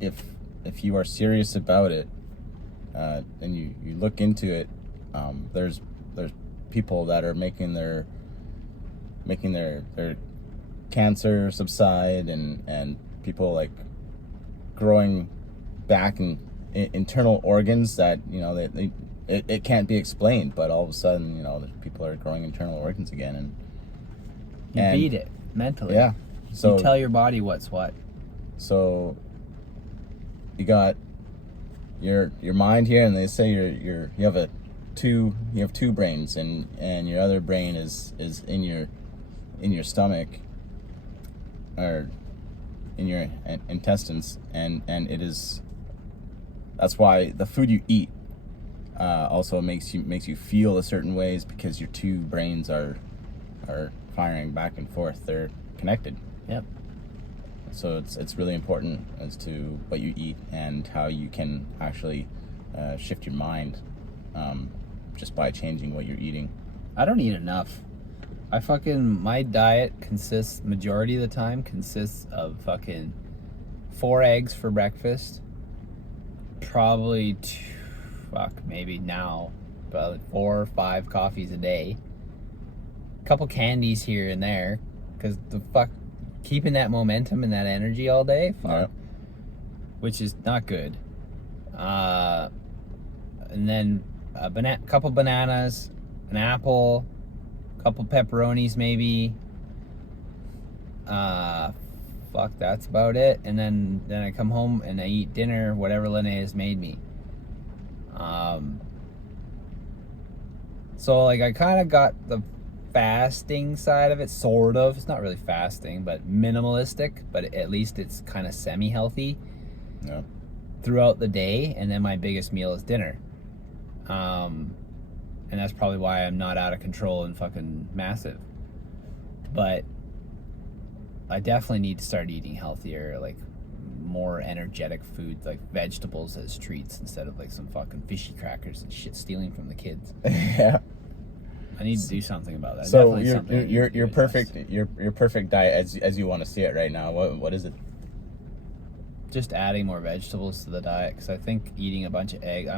if you are serious about it, and you look into it, there's people that are making their cancer subside, and people like growing back in internal organs that it can't be explained, but all of a sudden people are growing internal organs again, and You beat it mentally. Yeah. So you tell your body what's what. So you got your mind here, and they say you have two brains, and your other brain is in your stomach, or your intestines, and it is. That's why the food you eat also makes you feel a certain ways, because your two brains are firing back and forth. They're connected. Yep. So it's really important as to what you eat and how you can actually shift your mind just by changing what you're eating. I don't eat enough. My diet majority of the time consists of fucking 4 eggs for breakfast. Probably maybe now, about 4 or 5 coffees a day. A couple candies here and there, because keeping that momentum and that energy all day, which is not good. And then a couple bananas, an apple, a couple pepperonis maybe. That's about it. And then I come home and I eat dinner, whatever Linnea's made me. So like I kind of got the fasting side of it, sort of. It's not really fasting, but minimalistic, but at least it's kind of semi-healthy. Yeah. Throughout the day, and then my biggest meal is dinner. And that's probably why I'm not out of control and fucking massive. But I definitely need to start eating healthier, like more energetic food, like vegetables as treats instead of like some fucking fishy crackers and shit stealing from the kids. Yeah. I need to do something about that. So your perfect diet as you want to see it right now. What is it? Just adding more vegetables to the diet, because I think eating a bunch of eggs,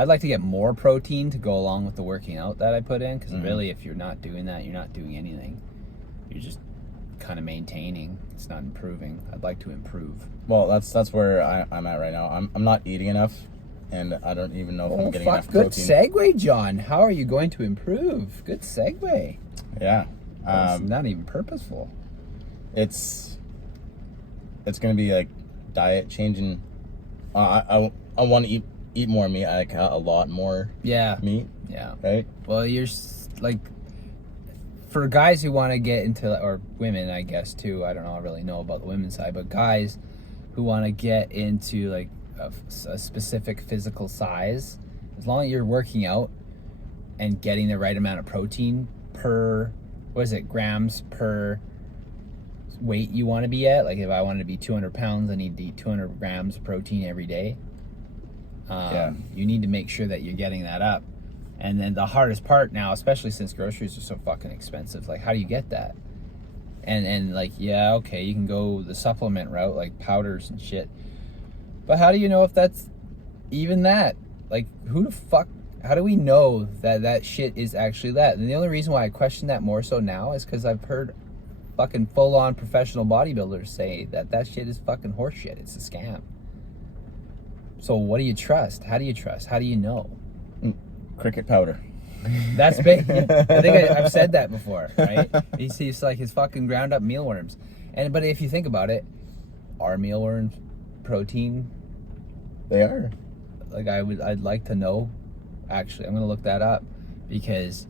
I'd like to get more protein to go along with the working out that I put in, because really if you're not doing that, you're not doing anything. You're just kind of maintaining. It's not improving. I'd like to improve. Well, that's where I'm at right now. I'm not eating enough, and I don't even know if I'm getting enough protein. Good segue, John. How are you going to improve? Good segue. Yeah. It's not even purposeful. It's gonna be like diet changing. I want to eat more meat. I like a lot more. Meat. Yeah. Right. Well, you're like, for guys who want to get into, or women, I guess too. I don't really know about the women's side, but guys who want to get into like a specific physical size, as long as you're working out and getting the right amount of protein per, grams per weight you want to be at. Like if I wanted to be 200 pounds, I need to eat 200 grams of protein every day. You need to make sure that you're getting that up. And then the hardest part now, especially since groceries are so fucking expensive, like how do you get that? And like, yeah, okay, you can go the supplement route, like powders and shit. But how do you know if that's even that? Like, how do we know that shit is actually that? And the only reason why I question that more so now is because I've heard fucking full-on professional bodybuilders say that shit is fucking horse shit. It's a scam. So what do you trust? How do you trust? How do you know? Cricket powder. That's big. I think I've said that before, right? It's like his fucking ground up mealworms. But if you think about it, are mealworms protein? They are. Like I'd like to know. Actually, I'm gonna look that up, because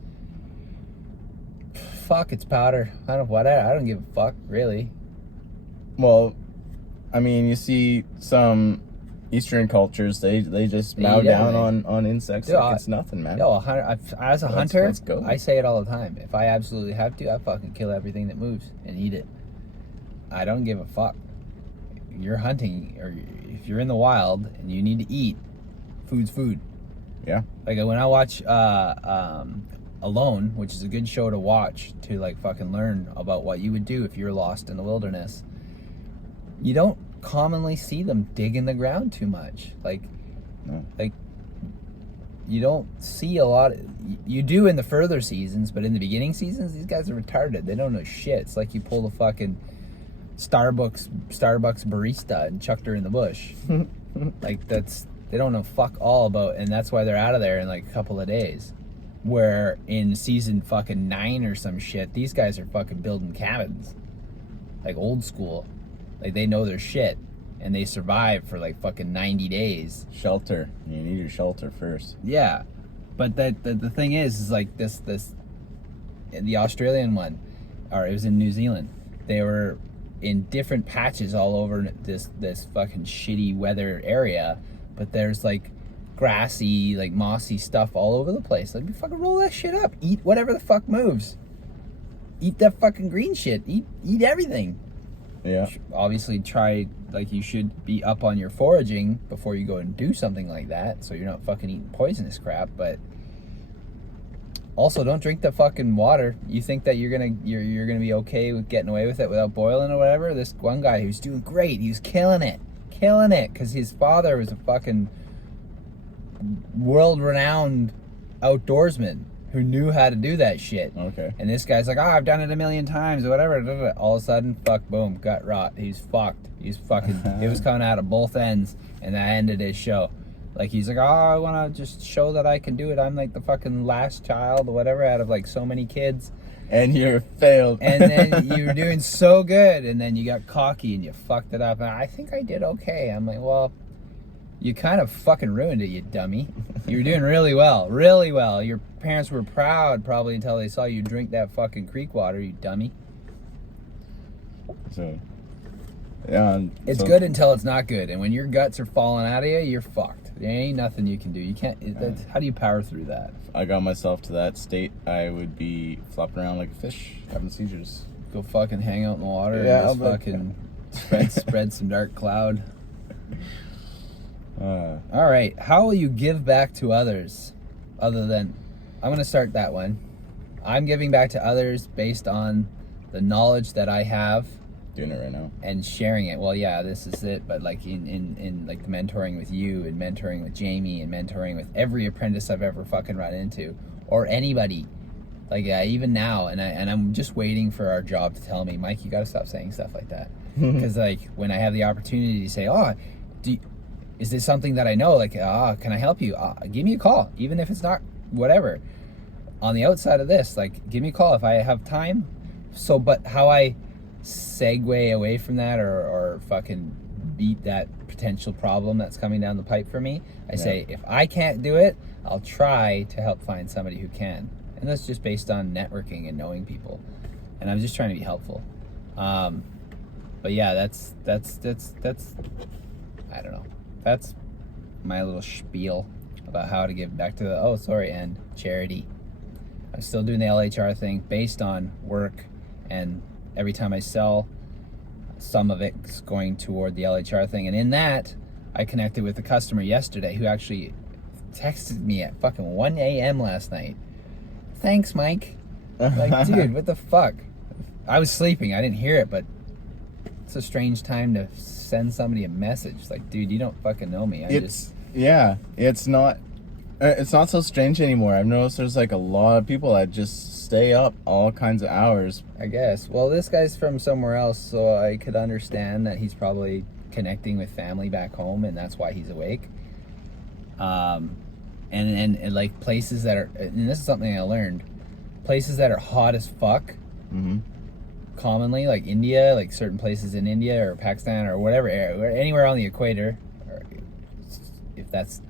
fuck, it's powder. I don't give a fuck, really. Well, I mean, you see some Eastern cultures, they just mow down on insects like it's nothing, man. As a hunter, let's go. I say it all the time. If I absolutely have to, I fucking kill everything that moves and eat it. I don't give a fuck. You're hunting, or if you're in the wild and you need to eat, food's food. Yeah. Like when I watch Alone, which is a good show to watch to like fucking learn about what you would do if you're lost in the wilderness, you don't commonly see them digging the ground too much. Like you don't see a lot. You do in the further seasons, but in the beginning seasons, these guys are retarded. They don't know shit. It's like you pull the fucking Starbucks barista and chucked her in the bush. Like they don't know fuck all about, and that's why they're out of there in like a couple of days. Where in season fucking 9 or some shit, these guys are fucking building cabins, like old school. Like they know their shit, and they survive for like fucking 90 days. Shelter. You need your shelter first. Yeah, but the thing is like this the Australian one, or it was in New Zealand. They were in different patches all over this fucking shitty weather area, but there's like grassy, like mossy stuff all over the place. Like, fucking roll that shit up. Eat whatever the fuck moves. Eat that fucking green shit. Eat everything. Yeah. Obviously, try, like, you should be up on your foraging before you go and do something like that, so you're not fucking eating poisonous crap. But also, don't drink the fucking water. You think that you're gonna be okay with getting away with it without boiling or whatever? This one guy who's doing great, he was killing it, because his father was a fucking world-renowned outdoorsman who knew how to do that shit. Okay. And this guy's like, oh, I've done it a million times or whatever. All of a sudden, fuck, boom, gut rot. He's fucked. He's fucking, it was coming out of both ends, and that ended his show. Like, he's like, oh, I want to just show that I can do it. I'm like the fucking last child or whatever out of like so many kids. And you failed. And then you were doing so good, and then you got cocky and you fucked it up. And I think I did okay. I'm like, well, you kind of fucking ruined it, you dummy. You were doing really well, really well. Your parents were proud probably until they saw you drink that fucking creek water, you dummy. So, yeah. It's good until it's not good. And when your guts are falling out of you, you're fucked. There ain't nothing you can do. You can't, how do you power through that? If I got myself to that state, I would be flopping around like a fish, having seizures. Go fucking hang out in the water Yeah, and just fucking spread some dark cloud. All right, how will you give back to others other than, I'm going to start that one. I'm giving back to others based on the knowledge that I have. Doing it right now. And sharing it. Well, yeah, this is it, but like in like the mentoring with you and mentoring with Jamie and mentoring with every apprentice I've ever fucking run into, or anybody. Like, even now, and I'm just waiting for our job to tell me, Mike, you got to stop saying stuff like that. Because like when I have the opportunity to say, oh, is this something that I know? Like, can I help you? Give me a call, even if it's not whatever. On the outside of this, like, give me a call if I have time. So, but how I segue away from that or fucking beat that potential problem that's coming down the pipe for me, I say, if I can't do it, I'll try to help find somebody who can. And that's just based on networking and knowing people. And I'm just trying to be helpful. But yeah, that's I don't know. That's my little spiel about how to give back to and charity. I'm still doing the LHR thing based on work, and every time I sell, some of it's going toward the LHR thing. And in that, I connected with a customer yesterday who actually texted me at fucking 1 a.m. last night. Thanks, Mike. Like, dude, what the fuck? I was sleeping. I didn't hear it, but it's a strange time to send somebody a message. Like, dude, you don't fucking know me. It's not so strange anymore. I've noticed there's like a lot of people that just stay up all kinds of hours. I guess. Well, this guy's from somewhere else, so I could understand that he's probably connecting with family back home, and that's why he's awake. And like places that are, and this is something I learned, places that are hot as fuck, commonly, like India, like certain places in India or Pakistan or whatever, anywhere on the equator, or if that's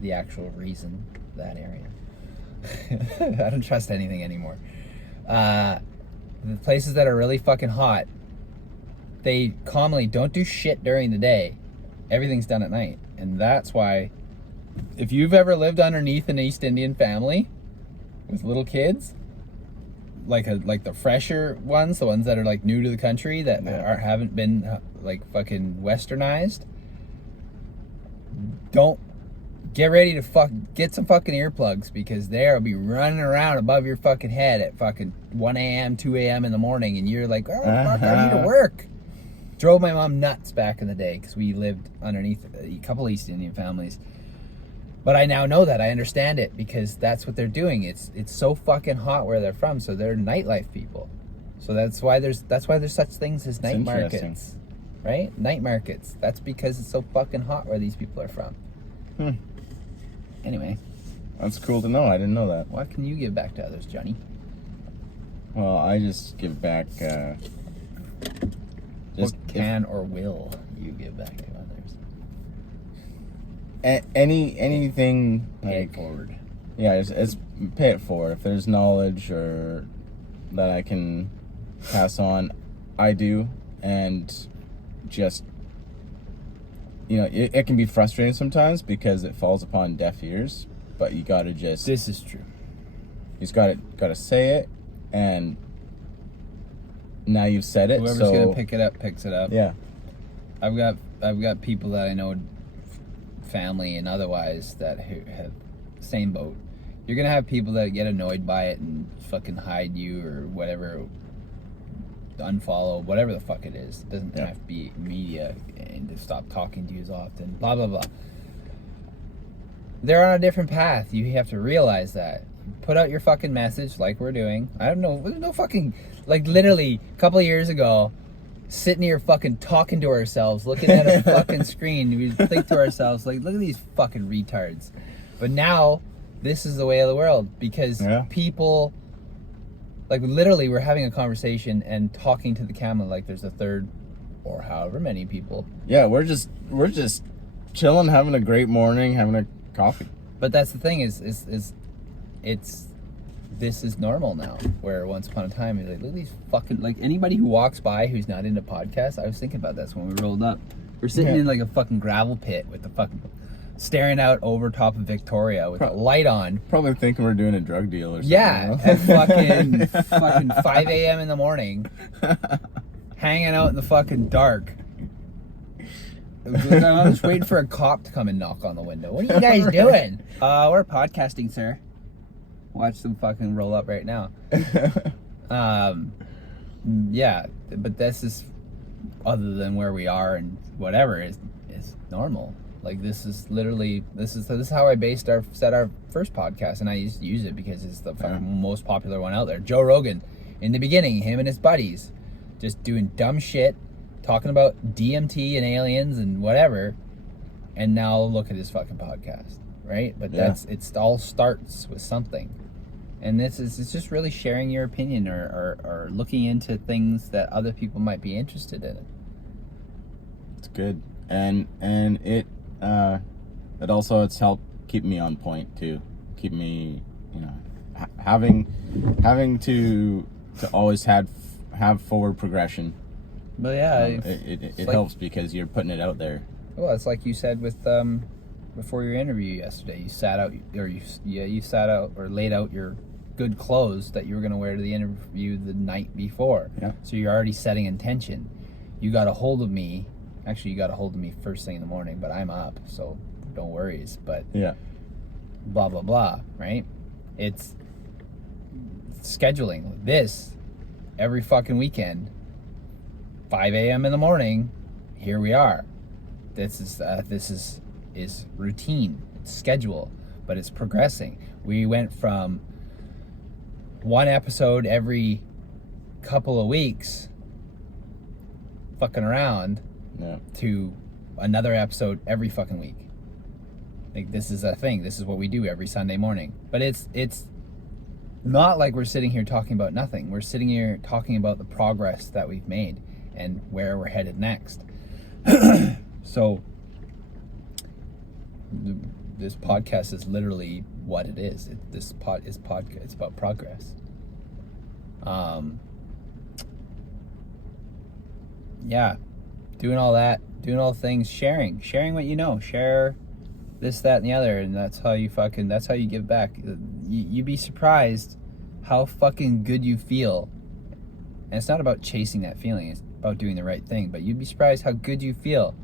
the actual reason, that area. I don't trust anything anymore. The places that are really fucking hot, they commonly don't do shit during the day. Everything's done at night. And that's why, if you've ever lived underneath an East Indian family with little kids, like the fresher ones, the ones that are like new to the country that haven't been like fucking westernized, don't get ready to get some fucking earplugs, because they'll be running around above your fucking head at fucking 1 a.m., 2 a.m. in the morning, and you're like, oh, fuck, I need to work. Drove my mom nuts back in the day, because we lived underneath a couple East Indian families. But I now know that. I understand it, because that's what they're doing. It's so fucking hot where they're from, so they're nightlife people. So that's why there's such things as night markets. Right? Night markets. That's because it's so fucking hot where these people are from. Anyway. That's cool to know. I didn't know that. What can you give back to others, Johnny? Well, I just give back, what can or will you give back to others? Anything, Pay like, it forward. Yeah, it's pay it forward. If there's knowledge or that I can pass on, I do. and just, it can be frustrating sometimes because it falls upon deaf ears, but you gotta just, This is true. you just gotta say it, and now you've said it. Whoever's so gonna pick it up picks it up. yeah, I've got people that I know, family and otherwise, that have same boat. You're gonna have people that get annoyed by it and fucking hide you or whatever, unfollow, whatever the fuck it is. It doesn't have to be media and to stop talking to you as often. Blah blah blah. They're on a different path. You have to realize that. Put out your fucking message like we're doing. I don't know. There's no fucking, like, literally a couple of years ago, sitting here fucking talking to ourselves, looking at a fucking screen, we think to ourselves, like, look at these fucking retards. But now, this is the way of the world, because people, like, literally, we're having a conversation and talking to the camera like there's a third or however many people. Yeah, we're just chilling, having a great morning, having a coffee. But that's the thing is this is normal now, where once upon a time, you're like, look at these fucking, like, anybody who walks by who's not into podcasts, I was thinking about this when we rolled up. We're sitting in like a fucking gravel pit with the fucking, staring out over top of Victoria with the light on. Probably thinking we're doing a drug deal or something. Yeah, at fucking 5 a.m. in the morning, hanging out in the fucking dark. I was just waiting for a cop to come and knock on the window. What are you guys doing? We're podcasting, sir. Watch them fucking roll up right now. Yeah, but this is, other than where we are and whatever, is normal. Like, this is literally, this is how I set our first podcast, and I used to use it because it's the fucking most popular one out there. Joe Rogan, in the beginning, him and his buddies, just doing dumb shit, talking about DMT and aliens and whatever, and now look at his fucking podcast, right? But it all starts with something. And it's just really sharing your opinion or looking into things that other people might be interested in. It's good. And it also, it's helped keep me on point too. Keep me, having to always have forward progression. But yeah, it like, helps because you're putting it out there. Well, it's like you said with before your interview yesterday. You sat out, or you sat out or laid out your good clothes that you were going to wear to the interview the night before. Yeah. So you're already setting intention. You got a hold of me. Actually, you got a hold of me first thing in the morning, but I'm up, so no worries. But blah blah blah, right? It's scheduling this every fucking weekend. 5 a.m. in the morning, here we are. This is routine. It's schedule, but it's progressing. We went from one episode every couple of weeks, fucking around, to another episode every fucking week. Like, this is a thing. This is what we do every Sunday morning. But it's not like we're sitting here talking about nothing. We're sitting here talking about the progress that we've made and where we're headed next. So this podcast is literally what it is. It's about progress. Yeah, doing all that, doing all things, sharing what you know, share this, that, and the other, and that's how you give back. You'd be surprised how fucking good you feel. And it's not about chasing that feeling, it's about doing the right thing, but you'd be surprised how good you feel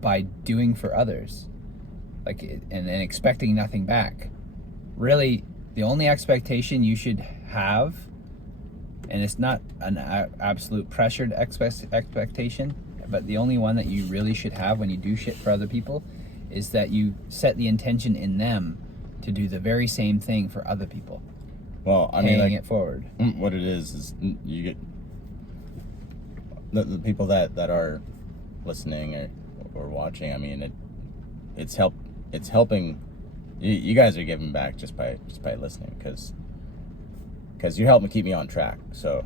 by doing for others, like, and expecting nothing back. Really, the only expectation you should have, and it's not an absolute pressured expectation, but the only one that you really should have when you do shit for other people, is that you set the intention in them to do the very same thing for other people. Well, I mean, paying like, it forward. What it is you get the people that are listening or watching. I mean, it's helping. You guys are giving back just by listening, because you're helping keep me on track. So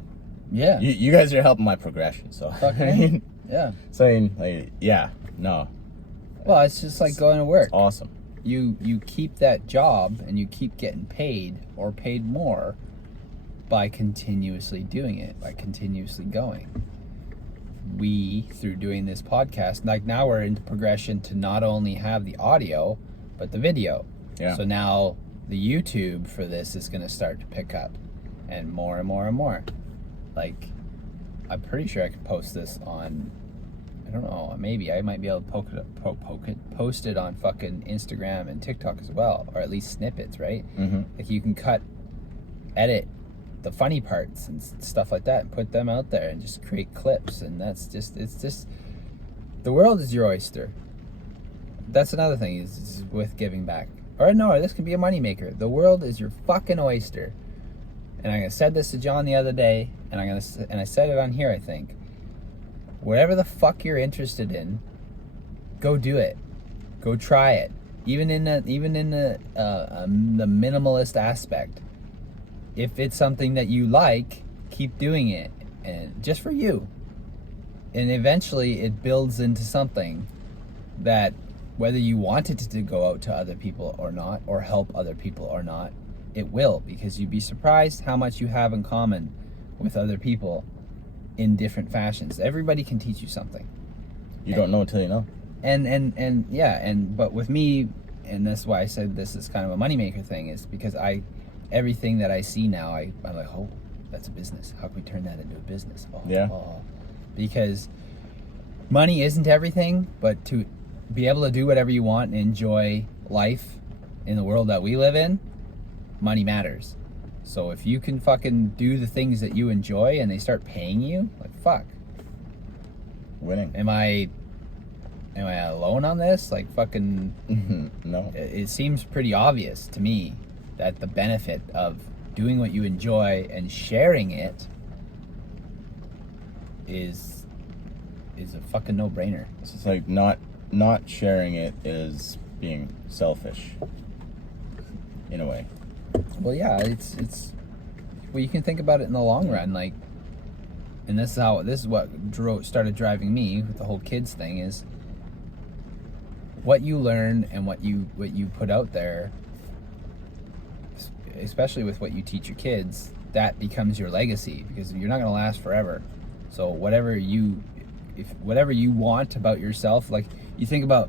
yeah, you guys are helping my progression. So I mean, yeah, saying, like, no. Well, it's just like going to work. It's awesome. You keep that job and you keep getting paid or paid more by continuously doing it, by continuously going. we, through doing this podcast, like now we're into progression to not only have the audio, but the video. Yeah. So now the YouTube for this is going to start to pick up, and more and more and more. Like, I'm pretty sure I could post this on, I don't know, maybe I might be able to post it on fucking Instagram and TikTok as well, or at least snippets, right? Mm-hmm. Like you can edit the funny parts and stuff like that and put them out there and just create clips, and it's just the world is your oyster. That's another thing is with giving back. Or no, this could be a moneymaker. The world is your fucking oyster. And I said this to John the other day, and I said it on here, I think. Whatever the fuck you're interested in, go do it. Go try it. Even in the minimalist aspect. If it's something that you like, keep doing it, and just for you. And eventually it builds into something that, whether you want it to go out to other people or not, or help other people or not, it will, because you'd be surprised how much you have in common with other people in different fashions. Everybody can teach you something. You don't know until you know. But with me, and that's why I said this is kind of a moneymaker thing, is because everything that I see now, I'm like, oh, that's a business. How can we turn that into a business? Because money isn't everything, but to be able to do whatever you want and enjoy life in the world that we live in, money matters. So if you can fucking do the things that you enjoy and they start paying you, like, fuck. Winning. Am I alone on this? Like, fucking... No. It seems pretty obvious to me that the benefit of doing what you enjoy and sharing it is a fucking no-brainer. It's just like not sharing it is being selfish in a way. Well, yeah, it's well, you can think about it in the long run, like, and this is what started driving me with the whole kids thing, is what you learn and what you put out there, especially with what you teach your kids, that becomes your legacy, because you're not going to last forever. So whatever you want about yourself, like you think about,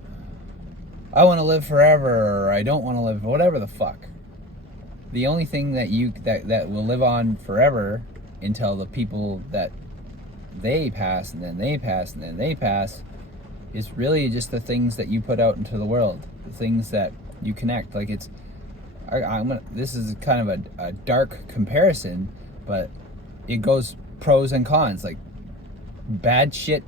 I want to live forever, or I don't want to live, whatever the fuck. The only thing that will live on forever until the people that they pass, and then they pass, and then they pass, is really just the things that you put out into the world, the things that you connect. Like this is kind of a dark comparison, but it goes pros and cons. Like, bad shit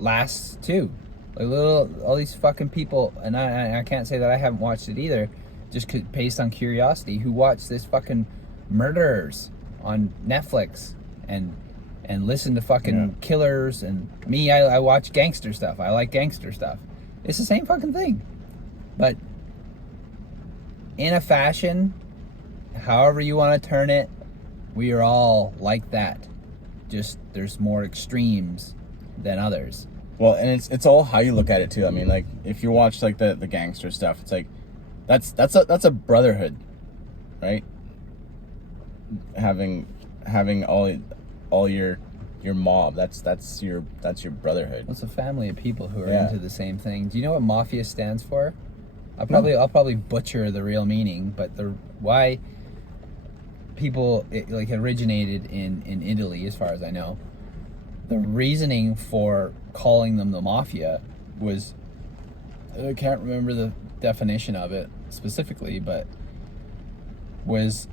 lasts too. Like all these fucking people, and I can't say that I haven't watched it either, just based on curiosity, who watch this fucking murderers on Netflix and listen to fucking killers. And me, I watch gangster stuff. I like gangster stuff. It's the same fucking thing, but in a fashion, however you want to turn it, we are all like that. Just there's more extremes than others. Well, and it's all how you look at it too. I mean, like, if you watch like the gangster stuff, it's like that's a brotherhood, right? Having all your mob, that's your brotherhood. It's a family of people who are Yeah. into the same thing. Do you know what mafia stands for? I'll probably butcher the real meaning, but why people like originated in Italy, as far as I know. The reasoning for calling them the mafia was, I can't remember the definition of it specifically, but was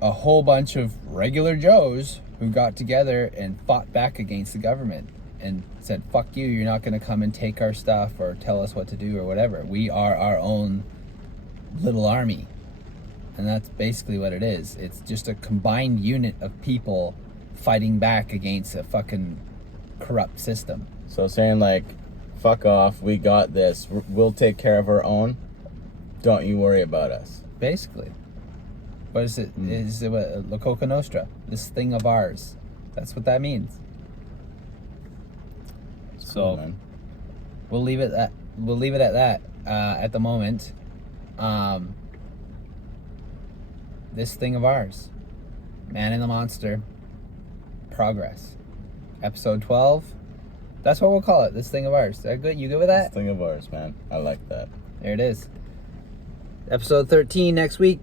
a whole bunch of regular Joes who got together and fought back against the government and said, fuck you, you're not going to come and take our stuff or tell us what to do or whatever. We are our own little army. And that's basically what it is. It's just a combined unit of people fighting back against a fucking corrupt system. So saying like, fuck off, we got this, we'll take care of our own, don't you worry about us. Basically. What is it? Is it what, La Coca Nostra? This thing of ours. That's what that means. It's So cool, man. we'll leave it at that at the moment. This thing of ours, Man and the Monster, progress. Episode 12. That's what we'll call it. This thing of ours. Is that good? You good with This that? thing of ours, man. I like that. There it is. Episode 13 next week.